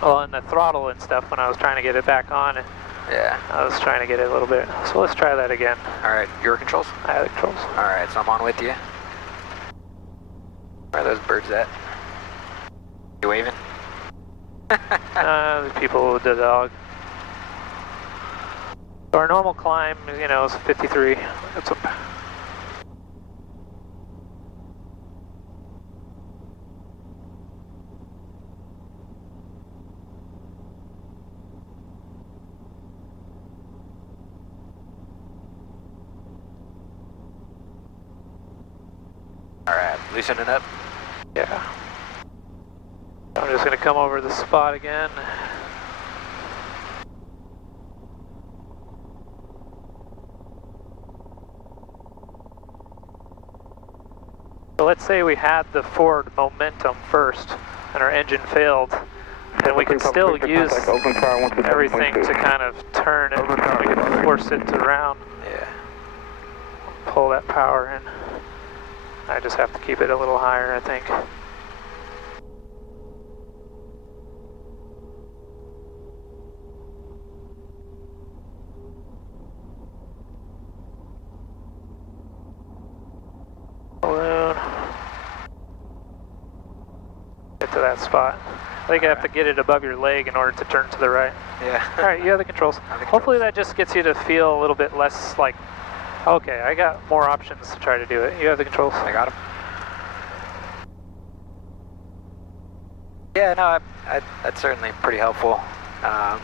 Well, and the throttle and stuff when I was trying to get it back on. I was trying to get it a little bit. So let's try that again. All right, your controls? I have the controls. All right, so I'm on with you. Where are those birds at? You waving? The people with the dog. So our normal climb, is 53. That's up. All right, loosening up. Yeah. I'm just going to come over the spot again. So let's say we had the forward momentum first and our engine failed, then we can still use everything to kind of turn it. We can force it to round. Pull that power in. I just have to keep it a little higher, I think. Balloon. Get to that spot. I think I have to get it above your leg in order to turn to the right. All right, you have the controls. Hopefully that just gets you to feel a little bit less like, okay, I got more options to try to do it. You have the controls. I got them. Yeah, no, that's certainly pretty helpful. Yeah,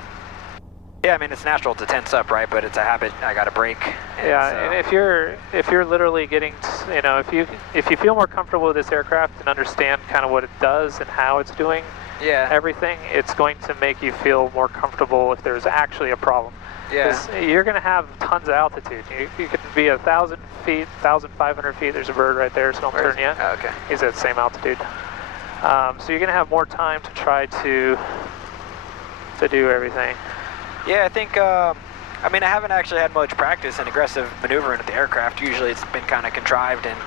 I mean, it's natural to tense up, right? But it's a habit I got to break. And if you're literally getting, if you feel more comfortable with this aircraft and understand kind of what it does and how it's doing everything, it's going to make you feel more comfortable if there's actually a problem. Because you're going to have tons of altitude. You could be 1,000 feet, 1,500 feet. There's a bird right there, so don't turn yet. Oh, okay. He's at the same altitude. So you're going to have more time to try to do everything. Yeah, I think, I mean, I haven't actually had much practice in aggressive maneuvering with the aircraft. Usually it's been kind of contrived and,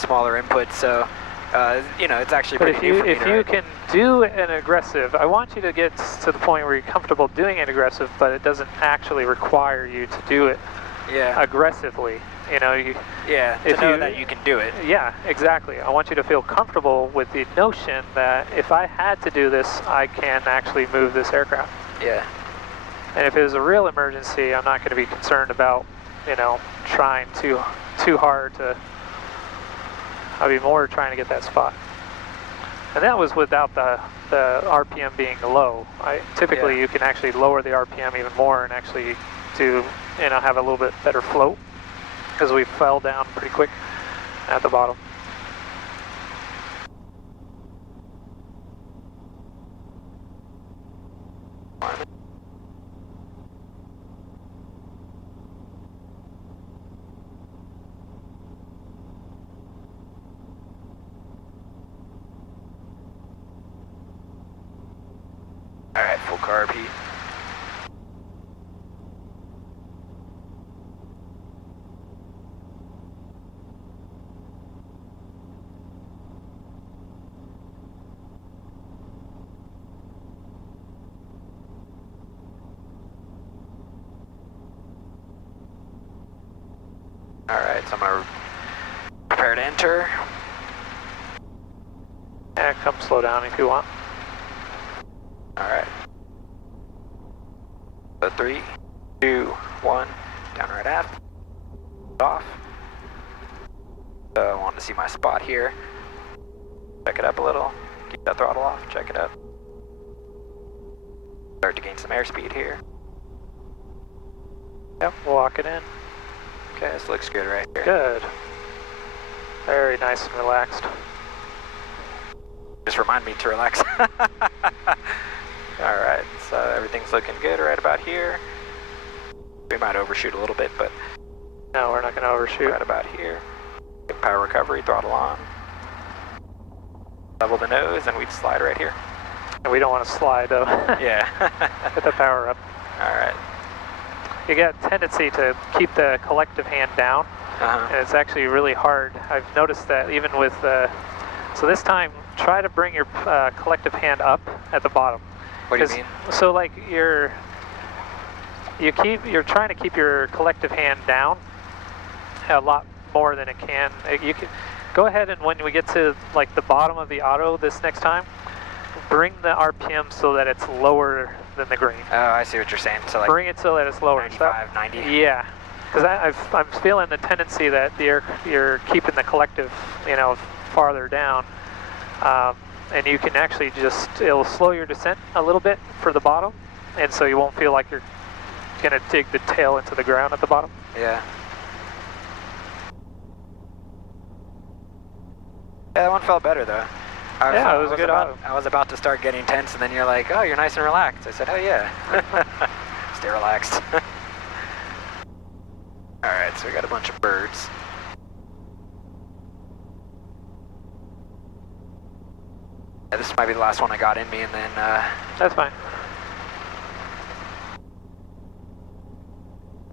smaller inputs, so, it's actually pretty new for me. If you can do an aggressive, I want you to get to the point where you're comfortable doing an aggressive, but it doesn't actually require you to do it aggressively. To know that you can do it. Yeah, exactly. I want you to feel comfortable with the notion that if I had to do this, I can actually move this aircraft. Yeah. And if it was a real emergency, I'm not going to be concerned about, trying too hard to. I'll be more trying to get that spot. And that was without the RPM being low. Typically, you can actually lower the RPM even more and actually do, have a little bit better float, because we fell down pretty quick at the bottom. carb heat. Alright, so I'm going to prepare to enter. Yeah, come slow down if you want. Alright. So 3, 2, 1, down right aft. Off. So I want to see my spot here. Check it up a little. Keep that throttle off, check it up. Start to gain some airspeed here. Yep, we'll lock it in. Okay, this looks good right here. Good. Very nice and relaxed. Just remind me to relax. Alright, so everything's looking good right about here. We might overshoot a little bit, but No, we're not going to overshoot. right about here. Get power recovery, throttle on. Level the nose, and we'd slide right here. And we don't want to slide though. Yeah. Get the power up. Alright. You get a tendency to keep the collective hand down, Uh-huh. and it's actually really hard. I've noticed that even with so this time, try to bring your collective hand up at the bottom. What do you mean? So like you're trying to keep your collective hand down a lot more than it can. You can go ahead, and when we get to like the bottom of the auto this next time, bring the RPM so that it's lower than the green. Oh, I see what you're saying. So like Bring it so that it's lower. 95, 90? Yeah, because I'm feeling the tendency that you're keeping the collective, farther down, and you can actually it'll slow your descent a little bit for the bottom, and so you won't feel like you're gonna dig the tail into the ground at the bottom. Yeah. Yeah, that one felt better though. Yeah, it was a good auto. I was about to start getting tense, and then you're like, oh, you're nice and relaxed. I said, oh yeah. Stay relaxed. Alright, so we got a bunch of birds. Yeah, this might be the last one I got in me, and then That's fine.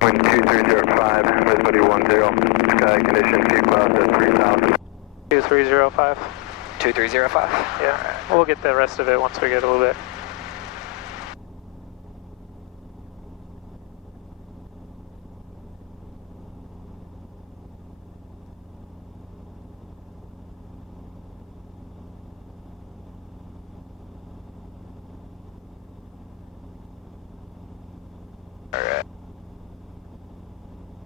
Wind 2305, visibility 10, sky condition, sea clouds at 3000. 2305. 2305? Yeah, we'll get the rest of it once we get a little bit. Alright.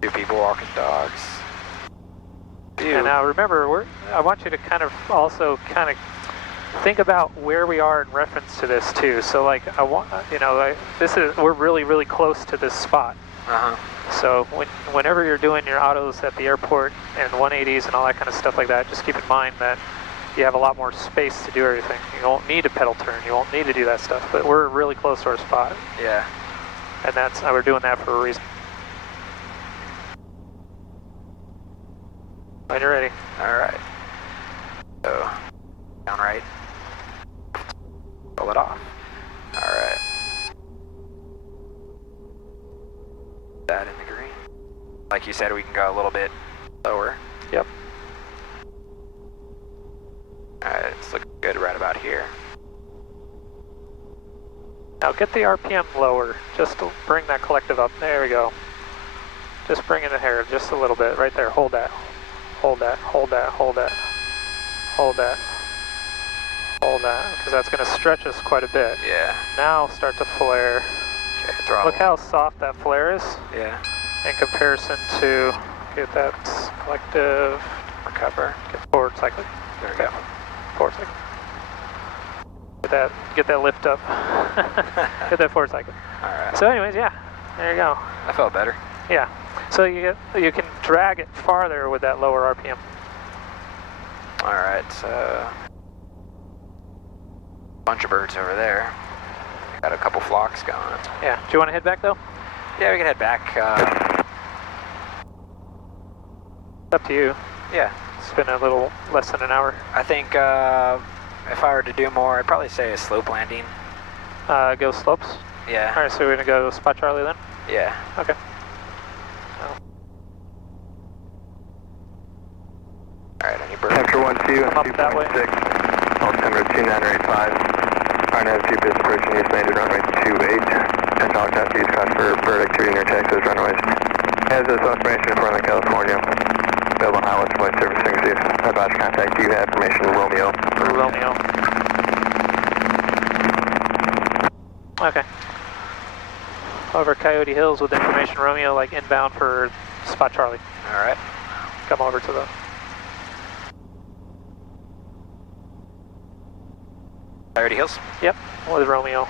2 people walking dogs. And now remember, I want you to kind of also think about where we are in reference to this too. So like I want, we're really, really close to this spot. Uh-huh. So whenever you're doing your autos at the airport and 180s and all that kind of stuff like that, just keep in mind that you have a lot more space to do everything. You won't need a pedal turn. You won't need to do that stuff. But we're really close to our spot. Yeah. And we're doing that for a reason. When you're ready. Alright. So, down right. Pull it off. Alright. That in the green. Like you said, we can go a little bit lower. Yep. Alright, it's looking good right about here. Now get the RPM lower, just to bring that collective up. There we go. Just bring it in here just a little bit, right there. Hold that. Hold that, hold that, hold that. Hold that. Hold that, because that's going to stretch us quite a bit. Yeah. Now start to flare. Okay, throttle. Look how soft that flare is Yeah. in comparison to, get that collective, Recover. get forward cycling. There we go. Forward cycling. Get that lift up. Get that forward cycling. Alright. So anyways, yeah, there you go. I felt better. Yeah, so you can drag it farther with that lower RPM. Alright, so bunch of birds over there. Got a couple flocks going. Yeah, do you want to head back though? Yeah, we can head back. It's up to you. Yeah. It's been a little less than an hour. I think if I were to do more, I'd probably say a slope landing. Go slopes? Yeah. Alright, so we're gonna go spot Charlie then? Yeah. Okay. Alright, any bird? After 1-2, Come up that way. 2.6, altimeter 2985. RNAV GPS approaching East Landed runway 28. 10 helicopter use cost for bird activity near Texas runways. Has this information in Northern California. Available on highway flight servicing. See if about to contact you. Have information Romeo. Romeo. Okay. Over Coyote Hills with information Romeo, like inbound for spot Charlie. Alright. Come over to the... Coyote Hills? Yep, with Romeo.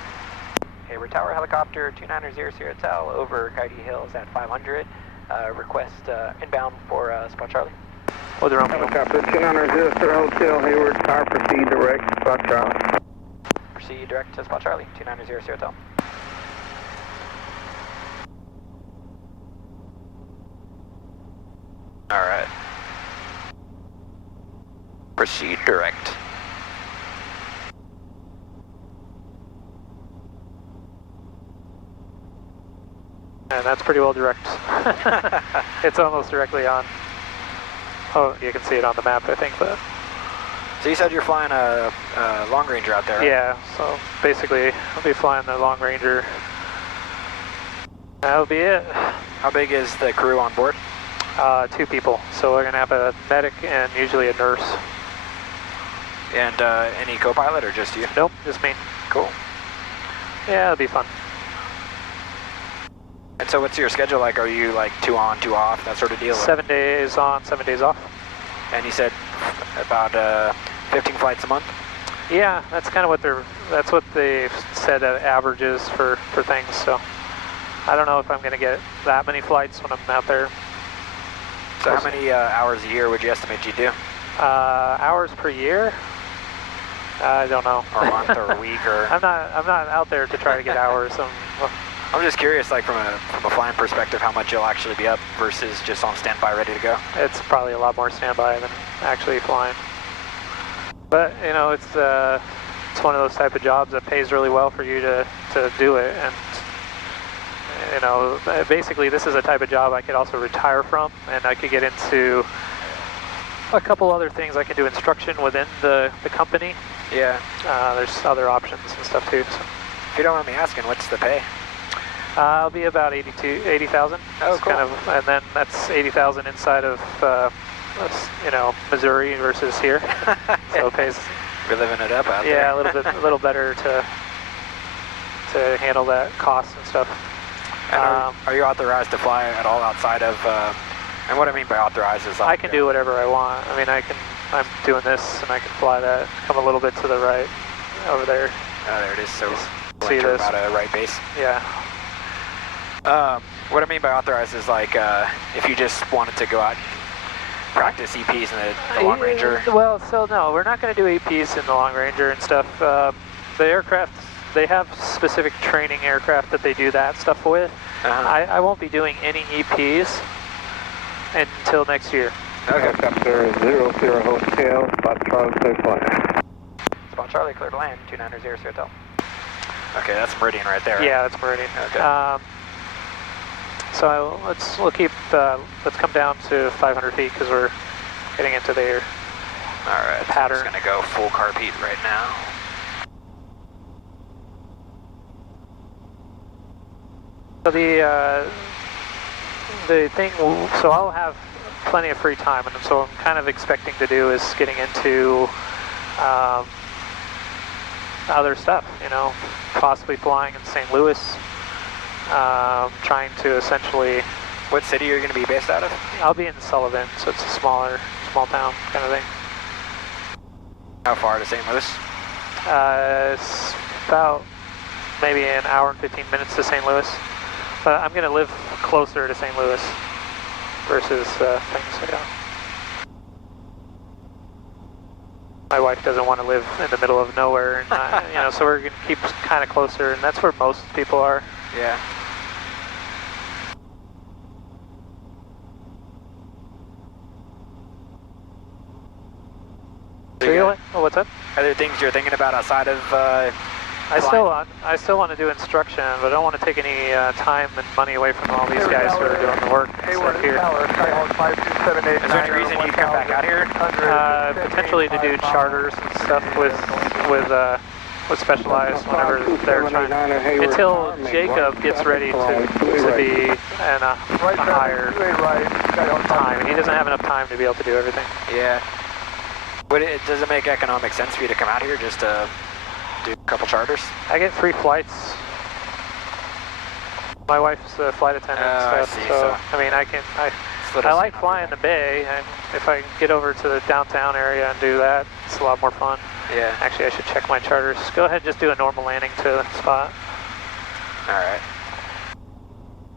Hayward Tower helicopter 2900 Hotel over Coyote Hills at 500. Request inbound for Spot Charlie. With Romeo. Helicopter 2900 Hotel, Hayward Tower, proceed direct, spot Charlie. Proceed direct to Spot Charlie, 2900 Hotel. Alright. Proceed direct. And that's pretty well direct. It's almost directly on. Oh, you can see it on the map, I think, but... So you said you're flying a Long Ranger out there, right? Yeah, so basically I'll be flying the Long Ranger. That'll be it. How big is the crew on board? 2 people, so we're gonna have a medic and usually a nurse. And any co-pilot or just you? Nope, just me. Cool. Yeah, it'll be fun. And so what's your schedule like? Are you like 2 on, 2 off, that sort of deal? 7 days on, 7 days off. And you said about 15 flights a month? Yeah, that's kind of what that's what they've said averages for things, so I don't know if I'm going to get that many flights when I'm out there. So how many hours a year would you estimate you do? Hours per year? I don't know. Or a month or a week or... I'm not out there to try to get hours. I'm just curious, like from a flying perspective, how much you'll actually be up versus just on standby ready to go. It's probably a lot more standby than actually flying. But you know, it's one of those type of jobs that pays really well for you to do it, and you know, basically this is a type of job I could also retire from, and I could get into a couple other things. I can do instruction within the company. Yeah. There's other options and stuff too. So. If you don't mind me asking, what's the pay? I'll be about 80,000. Oh, cool. And then that's 80,000 inside of you know, Missouri versus here. So it pays. We're living it up out there. Yeah, a little better to handle that cost and stuff. And are you authorized to fly at all outside of? And what I mean by authorized is like, I can do whatever I want. I mean, I'm doing this and I can fly that. Come a little bit to the right, over there. Oh, there it is. So See this? about a right base. Yeah. What I mean by authorized is like if you just wanted to go out and practice EPs in the Long Ranger. Well, so no, we're not going to do EPs in the Long Ranger and stuff. The aircraft, they have specific training aircraft that they do that stuff with. I won't be doing any EPs until next year. Okay. Helicopter 00 Hotel, spot Charlie, clear to land. Spot Charlie, clear to land, 2900 Hotel. Okay, that's Meridian right there. Yeah, that's Meridian. Okay. So let's come down to 500 feet because we're getting into their Alright, pattern. I'm just gonna go full carb heat right now. So the thing, so I'll have plenty of free time, and so I'm kind of expecting to do is getting into other stuff, you know, possibly flying in St. Louis, trying to essentially... What city are you going to be based out of? I'll be in Sullivan, so it's a small town kind of thing. How far to St. Louis? It's about maybe an hour and 15 minutes to St. Louis. But I'm going to live closer to St. Louis versus things. Yeah. My wife doesn't want to live in the middle of nowhere, and you know, so we're going to keep kind of closer, and that's where most people are. Yeah. So oh, what's up? Are there things you're thinking about outside of I still want to do instruction, but I don't want to take any time and money away from all these guys who are doing the work stuff here. Is there any reason you'd come back out here? Potentially to do charters and stuff with Specialized whenever they're trying. Until Jacob gets ready to be in a higher time. He doesn't have enough time to be able to do everything. Yeah. Does it make economic sense for you to come out here just to do a couple charters? I get free flights. My wife's a flight attendant, so I mean, I like flying the Bay, and if I get over to the downtown area and do that, it's a lot more fun. Yeah. Actually, I should check my charters. Go ahead, just do a normal landing to the spot. All right.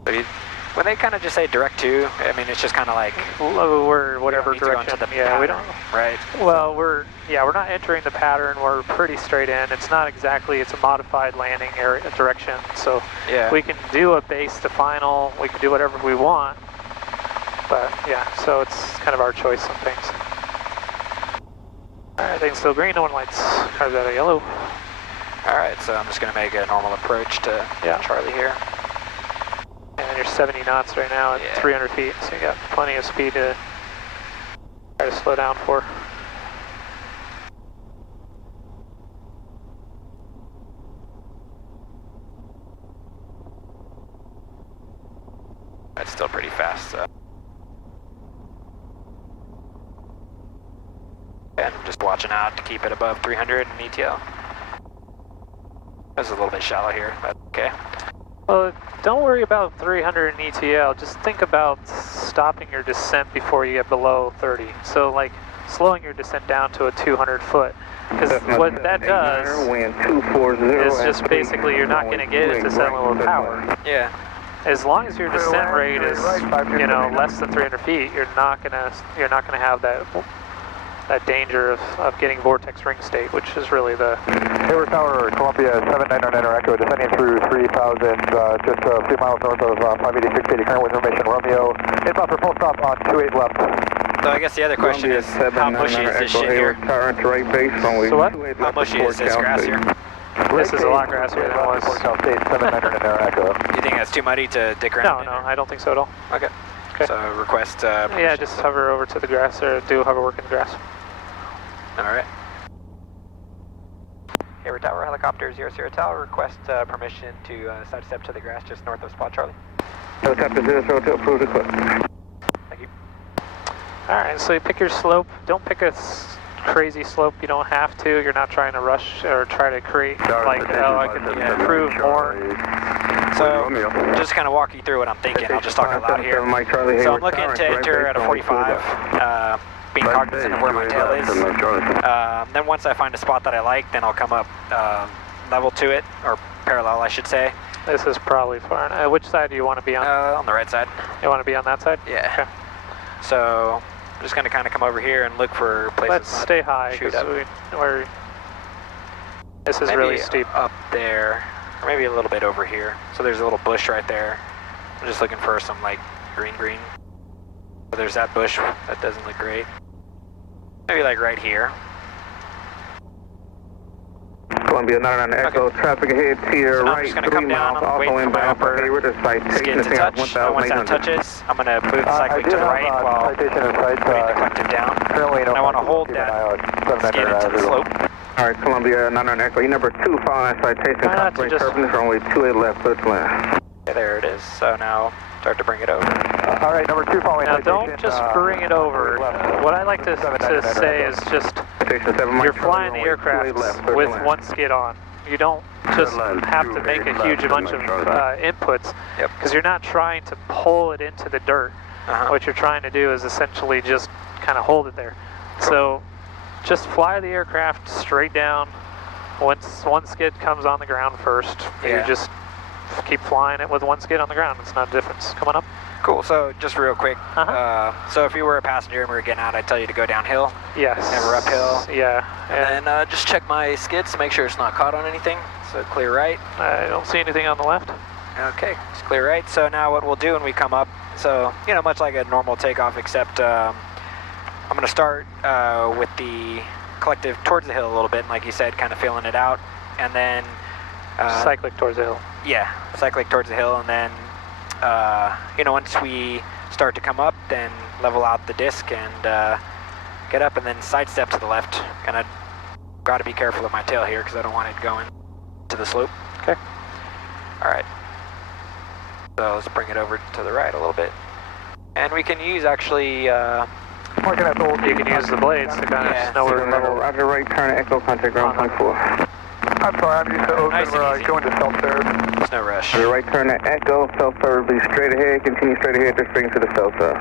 So when they kind of just say direct to, I mean, it's just kind of like we're whatever direction. Yeah, we don't. Right. Well, we're not entering the pattern. We're pretty straight in. It's not exactly. It's a modified landing area direction. So yeah, we can do a base to final. We can do whatever we want. But yeah, so it's kind of our choice on things. All right, things still green. No one lights. Cars out of yellow. All right, so I'm just gonna make a normal approach to Charlie here. And you're 70 knots right now at 300 feet, so you got plenty of speed to try to slow down for. That's still pretty fast, so. And I'm just watching out to keep it above 300 in ETL. This is a little bit shallow here, but okay. Well, don't worry about 300 in ETL. Just think about stopping your descent before you get below 30. So, like, slowing your descent down to a 200 foot. Because what that does is just basically you're not going to get a descent level of power. Yeah. As long as your descent rate is, you know, less than 300 feet, you're not gonna have that danger of getting vortex ring state, which is really the... Hayward Tower, Columbia 799 Echo, descending through 3000, just a few miles north of 58680, current with information Romeo, inbound for full stop on 28 left. So I guess the other question is, how mushy is this shit here? So what? How mushy is this grass here? This is a lot grassier than it was. Do you think that's too muddy to dick around? No, I don't think so at all. Okay. So request... yeah, just hover over to the grass, or do hover work in the grass. Alright. Hayward Tower, helicopter 00 Tower, request permission to sidestep to the grass just north of spot Charlie. Helicopter 00 to approve request. Thank you. Alright, so you pick your slope. Don't pick a crazy slope. You don't have to. You're not trying to rush or try to create, like, oh, I can improve more. So, just kind of walk you through what I'm thinking. I'll just talk out loud here. So I'm looking to enter at a 45, being cognizant of where my tail is. Then once I find a spot that I like, then I'll come up level to it, or parallel, I should say. This is probably far. Which side do you want to be on? On the right side. You want to be on that side? Yeah. Okay. So, I'm just going to kind of come over here and look for places. Let's stay high, because this is really steep. Up there, or maybe a little bit over here. So there's a little bush right there. I'm just looking for some, like, green. So there's that bush. That doesn't look great. Maybe, like, right here. Columbia 99 Echo, traffic ahead to your right. I'm just going to come down. I'm waiting for my upper skid to touch. And once that touches, I'm going to move the cyclic to the right while putting the collective down. And I want to hold that skid into the slope. All right, Columbia 99 Echo, number 25, citation, contemplate purpose, runway 28 left, clear to land. Okay, there it is. So now start to bring it over. All right, number 2 following. Now don't just bring it over. What I like to say is just you're flying the aircraft with one skid on. You don't just have to make a huge bunch of inputs because you're not trying to pull it into the dirt. What you're trying to do is essentially just kind of hold it there. So just fly the aircraft straight down. Once one skid comes on the ground first, you just keep flying it with one skid on the ground. It's not a difference. Coming up. Cool. So just real quick. So if you were a passenger and we were getting out, I'd tell you to go downhill. Yes. Never uphill. Yeah. And then just check my skids to make sure it's not caught on anything. So clear right. I don't see anything on the left. Okay. It's clear right. So now what we'll do when we come up, so, you know, much like a normal takeoff, except I'm going to start with the collective towards the hill a little bit, and like you said, kind of feeling it out. And then Cyclic towards the hill. Yeah, cyclic towards the hill, and then, you know, once we start to come up, then level out the disc and get up, and then sidestep to the left. And I got to be careful of my tail here because I don't want it going to the slope. Okay. All right. So let's bring it over to the right a little bit, and we can use actually. Looking at the old, You can use the blades to kind of know where to level. Roger, right turn, Echo, contact ground 24. I'm sorry, I'm used to open. Nice and We're easy. going to self-serve. There's no rush. Roger, right turn, Echo, self-serve, be straight ahead, continue straight ahead, just bring to the self-serve.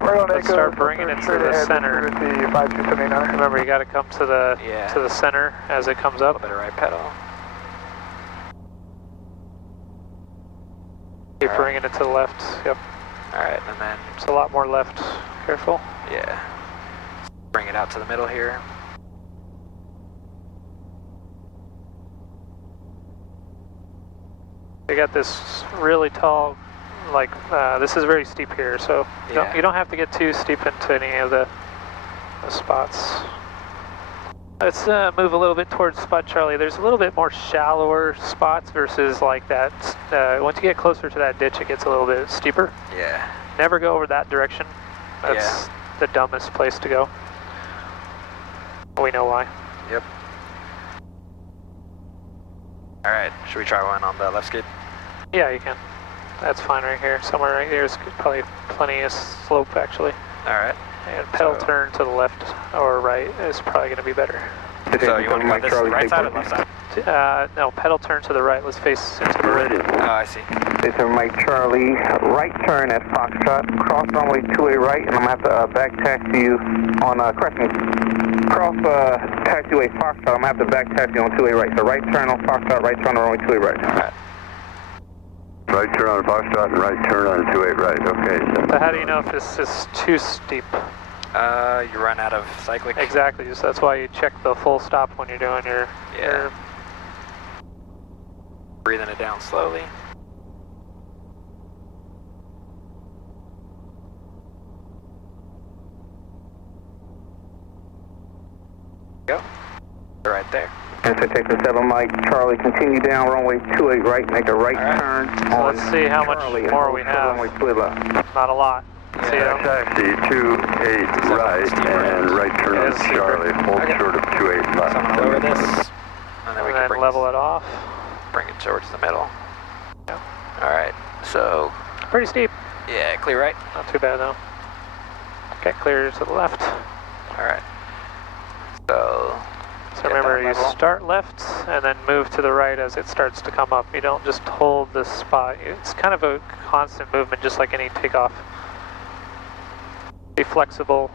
Right on Let's Echo, start bringing it to straight the ahead, center. to the 5279. Remember, you got to come to the center as it comes A up. little bit of right pedal. Keep bringing it to the left. Yep. All right, and then It's a lot more left. Careful. yeah, bring it out to the middle here. You got this really tall, like this is very steep here, so Yeah. you don't have to get too steep into any of the spots. Let's move a little bit towards Spot Charlie. There's a little bit more shallower spots versus like that. Once you get closer to that ditch, it gets a little bit steeper. Yeah. Never go over that direction. That's the dumbest place to go. We know why. Yep. All right, should we try one on the left skid? Yeah, you can. That's fine right here. Somewhere right here is probably plenty of slope actually. All right. And pedal So- turn to the left or right is probably going to be better. So you want to go this right side or left side? No, pedal turn to the right. Let's face into the right. Oh, I see. This is Mike Charlie, right turn at Foxtrot, cross runway 2A right, and I'm going to have to back taxi you on, cross taxiway Foxtrot, I'm going to have to back taxi you on 2A right. So right turn on Foxtrot, right turn on runway 2A right. All right. Right turn on Foxtrot and right turn on 28 right, okay. So how do you know if this is too steep? You run out of cyclic. Exactly, so that's why you check the full stop when you're doing your... Yeah. Breathing it down slowly. Go. Right there. And so take the 7 Mike Charlie, continue down runway 28 right, make a right turn So on let's see how much Charlie, more we have. runway 2A left. Not a lot. See Yeah. how- Taxi 28 right and right turn on It is steeper. Charlie, hold Okay. short of 28 So left. I'm going to lower this, and then we And can then bring, level it off. bring it towards the middle. Yeah. All right, so, Pretty steep. yeah, clear right. Not too bad though. Okay, clear to the left. All right. So, So get remember, that you level. start left and then move to the right as it starts to come up. You don't just hold this spot. It's kind of a constant movement, just like any takeoff. Be flexible.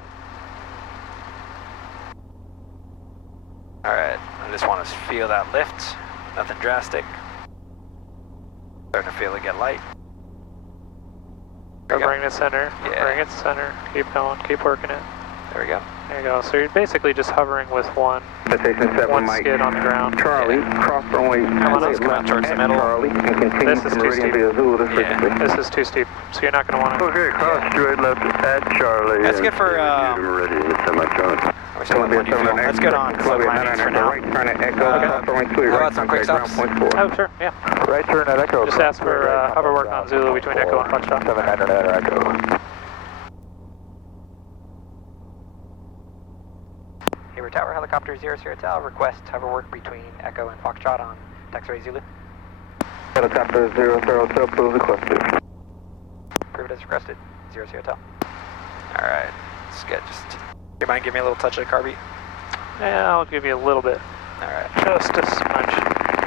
all right, I just want to feel that lift. Nothing drastic. Starting to feel it get light. There we go. Bring it center. Yeah. Bring it center. Keep going. Keep working it. There we go. There you go. So you're basically just hovering with one Station 7 Mike skid on the ground. Charlie, cross runway on, 28 let's come out left towards the at middle. Charlie, and continue This is from too Meridian steep. via Zulu to Yeah. frequency. This is too steep, so you're not going to want to. Okay, cross 28 left at Charlie. That's good and for, stay with Meridian, it's semi-tron. We're still on 1 Let's get on slow landings for now. Right turn at Echo, cross runway 28 how right, about some quick contact stops? ground point 4. Oh, sure, yeah. Right turn at Echo. Just ask for hover work on Zulu between Echo and Foxtrot. 799 Echo. Hayward Tower, helicopter 00 Tal, request hover work between Echo and Foxtrot on taxiway Zulu. Helicopter 00 Tal, requested. Approved as requested, 00 Tal. All right, that's good. Just, do you mind giving me a little touch of the carby? Yeah, I'll give you a little bit. All right. Just a smudge.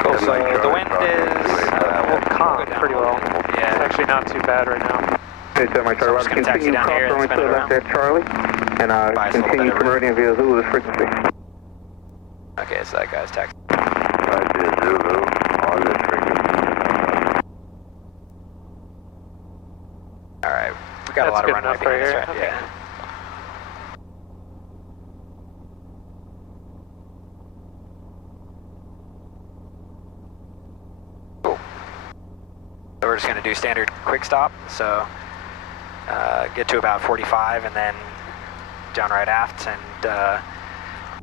Cool, Yeah, so Mike the wind Charlie, is, We'll go calm down pretty a little well. bit. It's Yeah. actually not too bad right now. Hey, 7 Mike So I'm Charlie, just gonna taxi continue down cross here and runway spin 2 it left at Charlie, and Bias a little continue bit from Meridian via Zulu to frequency. Okay, so that guy's taxi. Right via Zulu on this frequency. All right, we got a That's lot of good runway enough behind right us, here. right? Okay. Yeah. Cool. So we're just gonna do standard quick stop. So get to about 45 and then down right aft and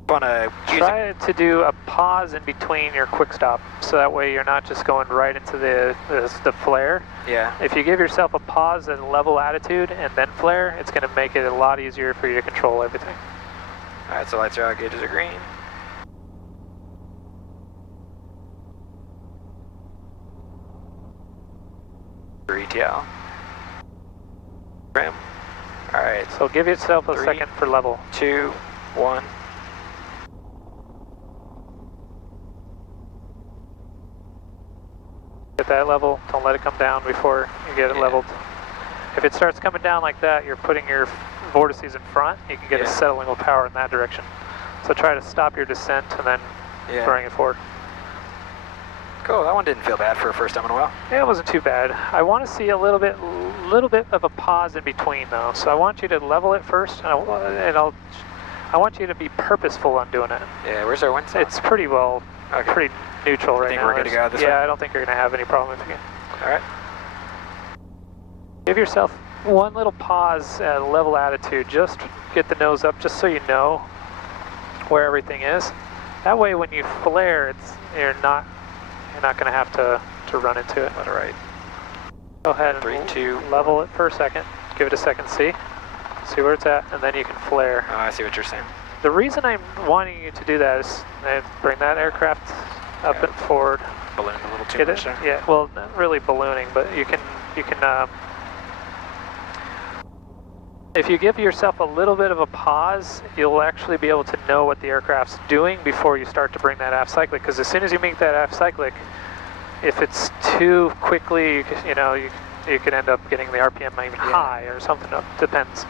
Want to Try to do a pause in between your quick stop, so that way you're not just going right into the flare. Yeah. If you give yourself a pause at a level attitude and then flare, it's going to make it a lot easier for you to control everything. All right, so lights are out, gauges are green. For ETL. Trim. All right, So give yourself a 3, second for level. 2, 1. Get that level, don't let it come down before you get it leveled. If it starts coming down like that, you're putting your vortices in front, you can get a settling of power in that direction. So try to stop your descent and then bring it forward. Cool, that one didn't feel bad for a first time in a while. Yeah, it wasn't too bad. I want to see a little bit of a pause in between though. So I want you to level it first, and I want you to be purposeful on doing it. Yeah, where's our wind sound? It's pretty well, pretty neutral right now. Think we're good to go this way? Yeah, I don't think you're going to have any problem if you can. All right. Give yourself one little pause at a level attitude. Just get the nose up, just so you know where everything is. That way, when you flare, you're not going to have to run into it. All right. Go ahead and 3, 2, level it for a second. Give it a second, see where it's at, and then you can flare. Oh, I see what you're saying. The reason I'm wanting you to do that is bring that aircraft up and forward. Ballooned a little too Get much it? there. Yeah, well, not really ballooning, but you can if you give yourself a little bit of a pause, you'll actually be able to know what the aircraft's doing before you start to bring that aft cyclic, because as soon as you make that aft cyclic, if it's too quickly, you could end up getting the RPM even high or something, depends.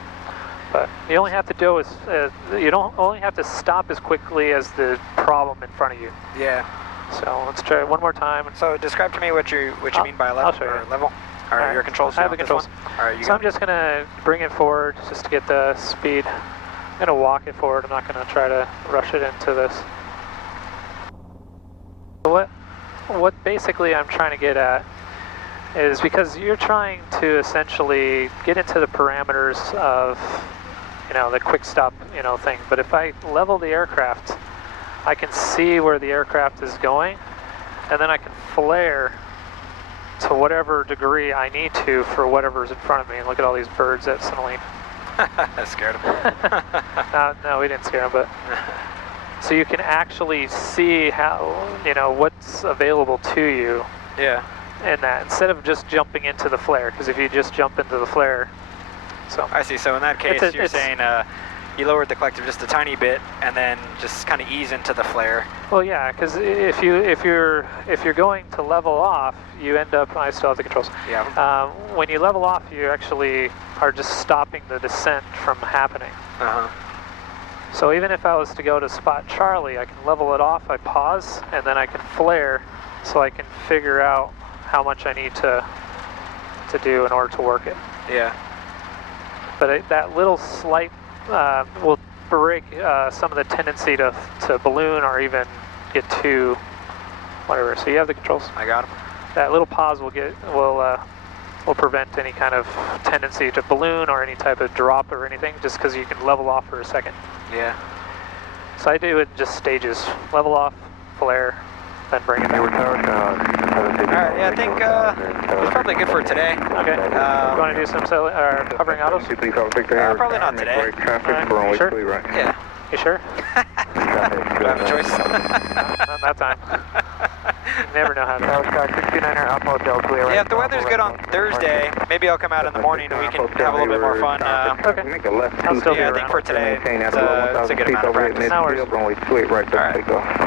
But you only have to do is, you don't only have to stop as quickly as the problem in front of you. Yeah. So let's try it one more time. So describe to me what you mean by level. I'll show you. Or level. All right, your controls. I have the controls. All right, So I'm just going to bring it forward just to get the speed. I'm going to walk it forward. I'm not going to try to rush it into this. So what basically I'm trying to get at is, because you're trying to essentially get into the parameters of the quick stop thing, but if I level the aircraft, I can see where the aircraft is going, and then I can flare to whatever degree I need to for whatever's in front of me. And look at all these birds at Sinolene. I scared them. No, we didn't scare them, but so you can actually see how what's available to you. Yeah. In that, instead of just jumping into the flare, because if you just jump into the flare, so I see. So in that case, you're saying you lowered the collective just a tiny bit, and then just kind of ease into the flare. Well, yeah, because if you're going to level off, you end up. I still have the controls. Yeah. When you level off, you actually are just stopping the descent from happening. So even if I was to go to spot Charlie, I can level it off. I pause, and then I can flare, so I can figure out how much I need to do in order to work it. Yeah. But that little slight will break some of the tendency to balloon or even get too whatever. So you have the controls. I got them. That little pause will prevent any kind of tendency to balloon or any type of drop or anything, just because you can level off for a second. Yeah. So I do it in just stages. Level off, flare, then bring it back. Alright, yeah, I think it's probably good for today. Okay. You want to do some hovering autos? Probably not today. Right. Sure? Yeah. You sure? Do I have a choice? Not that time. You never know how to. Yeah, if the weather's good on Thursday, maybe I'll come out in the morning and we can have a little bit more fun. Okay. I'll still be Yeah, I around. think for today, it's a good amount of practice. No worries.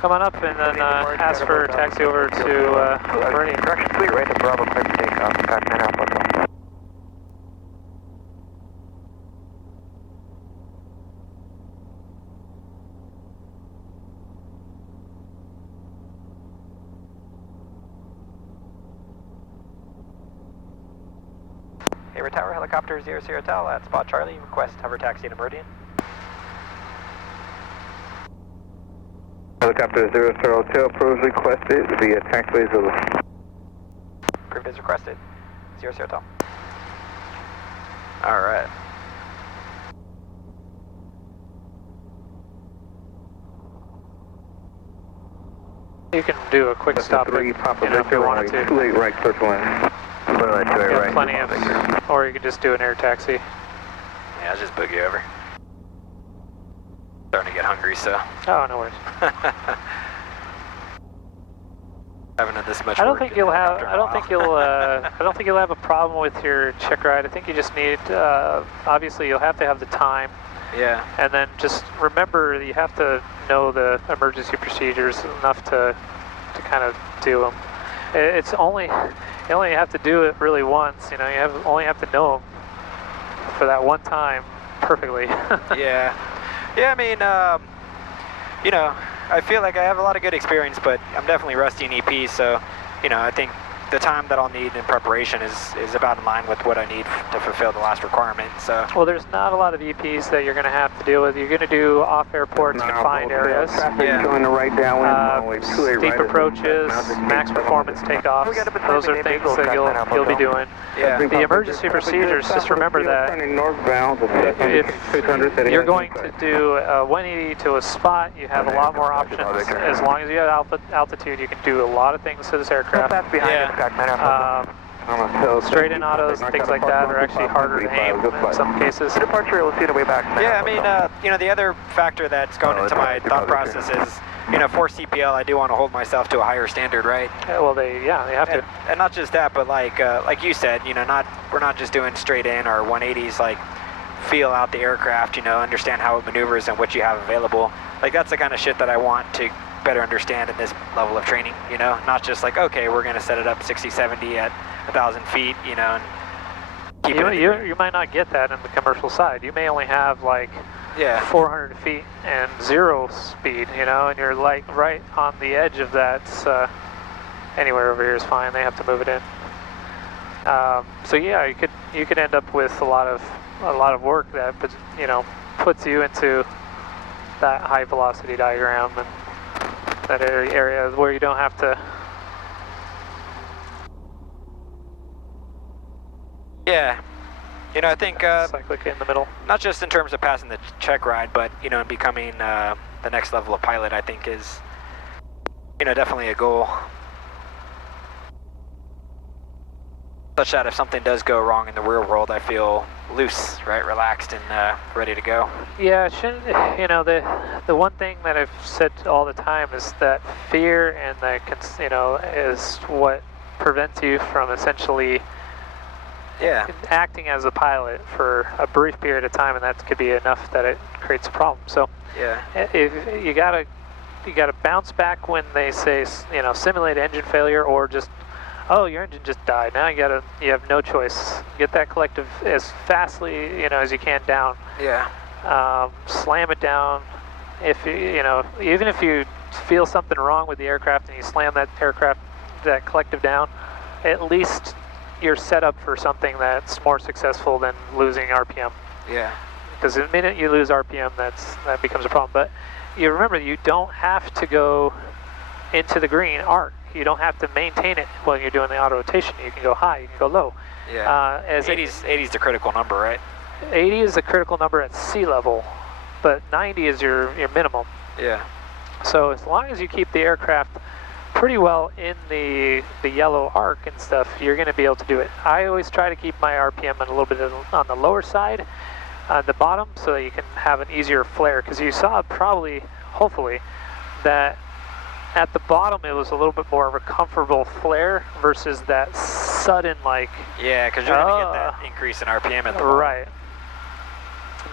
Come on up and then ask for a taxi over to Meridian. Direction clear, right to Bravo, clear for takeoff, contact 9 Alpha. Haver Tower, helicopter 00 Tel at spot Charlie, request hover taxi to Meridian. Helicopter 00 Tel, approves requested via taxiway Zulu. Group is requested, 00 Tel. Alright. You can do a quick stop if you wanted to. 28 right, circle in. Clear line 28 You have right. plenty of, or you can just do an air taxi. Yeah, I'll just boogie over. Starting to get hungry, so. Oh, no worries. Haven't had this much. I don't work think in you'll after have. a I don't while. think you'll. I don't think you'll have a problem with your check ride. I think you just need. Obviously, you'll have to have the time, Yeah. and then just remember you have to know the emergency procedures enough to kind of do them. It's only you only have to do it really once. You know, only have to know them for that one time perfectly. Yeah. Yeah, I mean, you know, I feel like I have a lot of good experience, but I'm definitely rusty in EP, so, you know, I think the time that I'll need in preparation is about in line with what I need to fulfill the last requirement, so. Well, there's not a lot of EPs that you're going to have to deal with. You're going to do off-airport confined areas, Yeah. Going the right downwind. steep approaches, max performance takeoffs. Those are things that you'll be doing. Yeah. The emergency procedures, just remember that if you're going to do a 180 to a spot, you have a lot more options. As long as you have altitude, you can do a lot of things to this aircraft. Yeah. Straight in autos and things like that are actually harder to aim in some cases. Departure, we'll see the way back. Yeah, I mean, you know, the other factor that's going into my thought process is, you know, for CPL, I do want to hold myself to a higher standard, right? Well, they have to. And not just that, but like you said, you know, we're not just doing straight in or 180s, like feel out the aircraft, you know, understand how it maneuvers and what you have available. Like that's the kind of shit that I want to better understand in this level of training, you know, not just like, okay, we're going to set it up 60, 70 at 1,000 feet, you know, and keep You might not get that in the commercial side. You may only have like 400 feet and 0 speed, you know, and you're like right on the edge of that. Anywhere over here is fine. They have to move it in. So yeah, you could end up with a lot of work that, you know, puts you into that high velocity diagram and that area where you don't have to. Yeah, you know, I think cyclic in the middle. not just in terms of passing the check ride, but you know, becoming the next level of pilot, I think is, you know, definitely a goal. Such that if something does go wrong in the real world, I feel loose, right, relaxed, and ready to go. Yeah, it shouldn't. You know, the one thing that I've said all the time is that fear and you know, is what prevents you from essentially acting as a pilot for a brief period of time, and that could be enough that it creates a problem. So if you gotta bounce back when they say, you know, simulate engine failure, or just, oh, your engine just died. Now you have no choice. Get that collective as fastly, you know, as you can down. Slam it down. If you know, even if you feel something wrong with the aircraft and you slam that collective down, at least you're set up for something that's more successful than losing RPM. Yeah. Because the minute you lose RPM, that becomes a problem. But you remember, you don't have to go into the green arc. You don't have to maintain it when you're doing the auto rotation. You can go high, you can go low. Yeah. 80's the critical number, right? 80 is the critical number at sea level, but 90 is your minimum. Yeah. So as long as you keep the aircraft pretty well in the yellow arc and stuff, you're going to be able to do it. I always try to keep my RPM a little bit on the lower side, on the bottom, so that you can have an easier flare. Because you saw probably, hopefully, that at the bottom it was a little bit more of a comfortable flare versus that sudden, like... Yeah, because you're going to get that increase in RPM at the bottom. Right.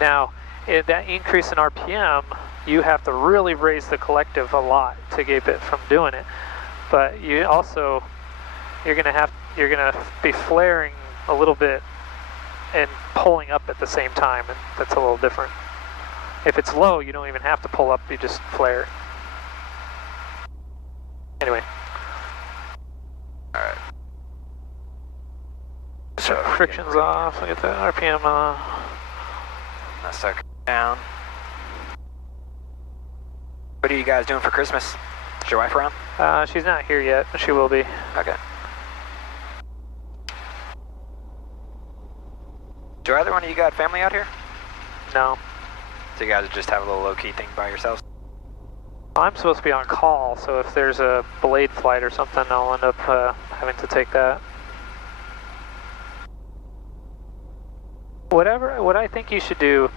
Now, that increase in RPM, you have to really raise the collective a lot to keep it from doing it. But you also, you're gonna be flaring a little bit and pulling up at the same time, and that's a little different. If it's low, you don't even have to pull up, you just flare. Anyway. Alright. So friction's off, I get the RPM off. Let's suck down. What are you guys doing for Christmas? Is your wife around? She's not here yet, but she will be. Okay. Do either one of you got family out here? No. So you guys just have a little low-key thing by yourselves? I'm supposed to be on call, so if there's a blade flight or something, I'll end up having to take that. What I think you should do,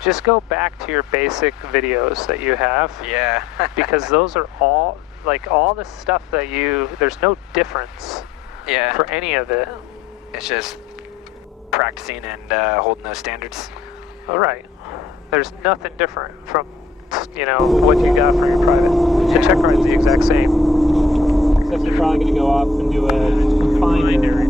just go back to your basic videos that you have. Yeah. Because those are all, like all the stuff that there's no difference for any of it. It's just practicing and holding those standards. All right. There's nothing different from, what you got for your private. The check ride's the exact same. Except you're probably going to go off and do a confined area.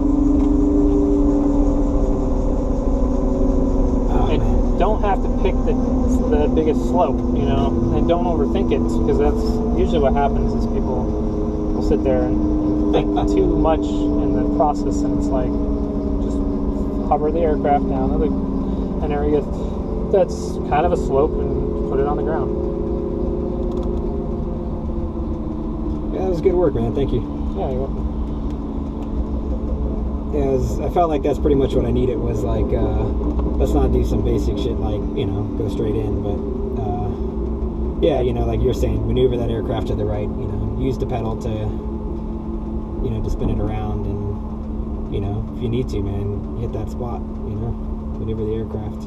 And don't have to pick the biggest slope, and don't overthink it, because that's usually what happens is people will sit there and think too much in the process, and it's like, just hover the aircraft down to an area that's kind of a slope and put it on the ground. Yeah, that was good work, man. Thank you. Yeah, you're welcome. Yeah, I felt like that's pretty much what I needed, was like, let's not do some basic shit like, go straight in, but, yeah, like you're saying, maneuver that aircraft to the right, use the pedal to spin it around, and, if you need to, man, hit that spot, maneuver the aircraft.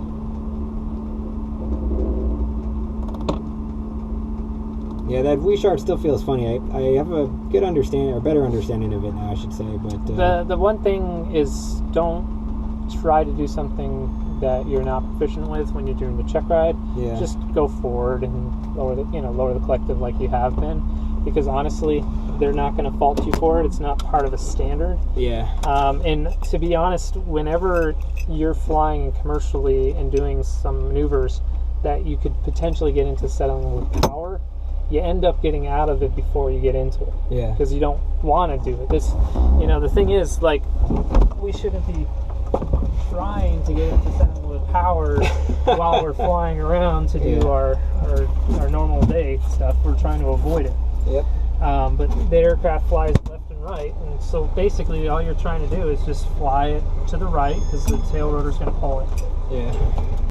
Yeah, that Vuichard still feels funny. I have a good understanding, or better understanding of it now, I should say, but... The one thing is, don't try to do something that you're not proficient with when you're doing the check ride. Yeah. Just go forward and lower the collective like you have been, because honestly, they're not going to fault you for it. It's not part of a standard. Yeah. And to be honest, whenever you're flying commercially and doing some maneuvers that you could potentially get into settling with power, you end up getting out of it before you get into it. Yeah. Because you don't want to do it. The thing is, like, we shouldn't be trying to get into settling with power while we're flying around to do our normal day stuff. We're trying to avoid it. Yep. But the aircraft flies left and right, and so basically all you're trying to do is just fly it to the right, because the tail rotor's going to pull it. Yeah.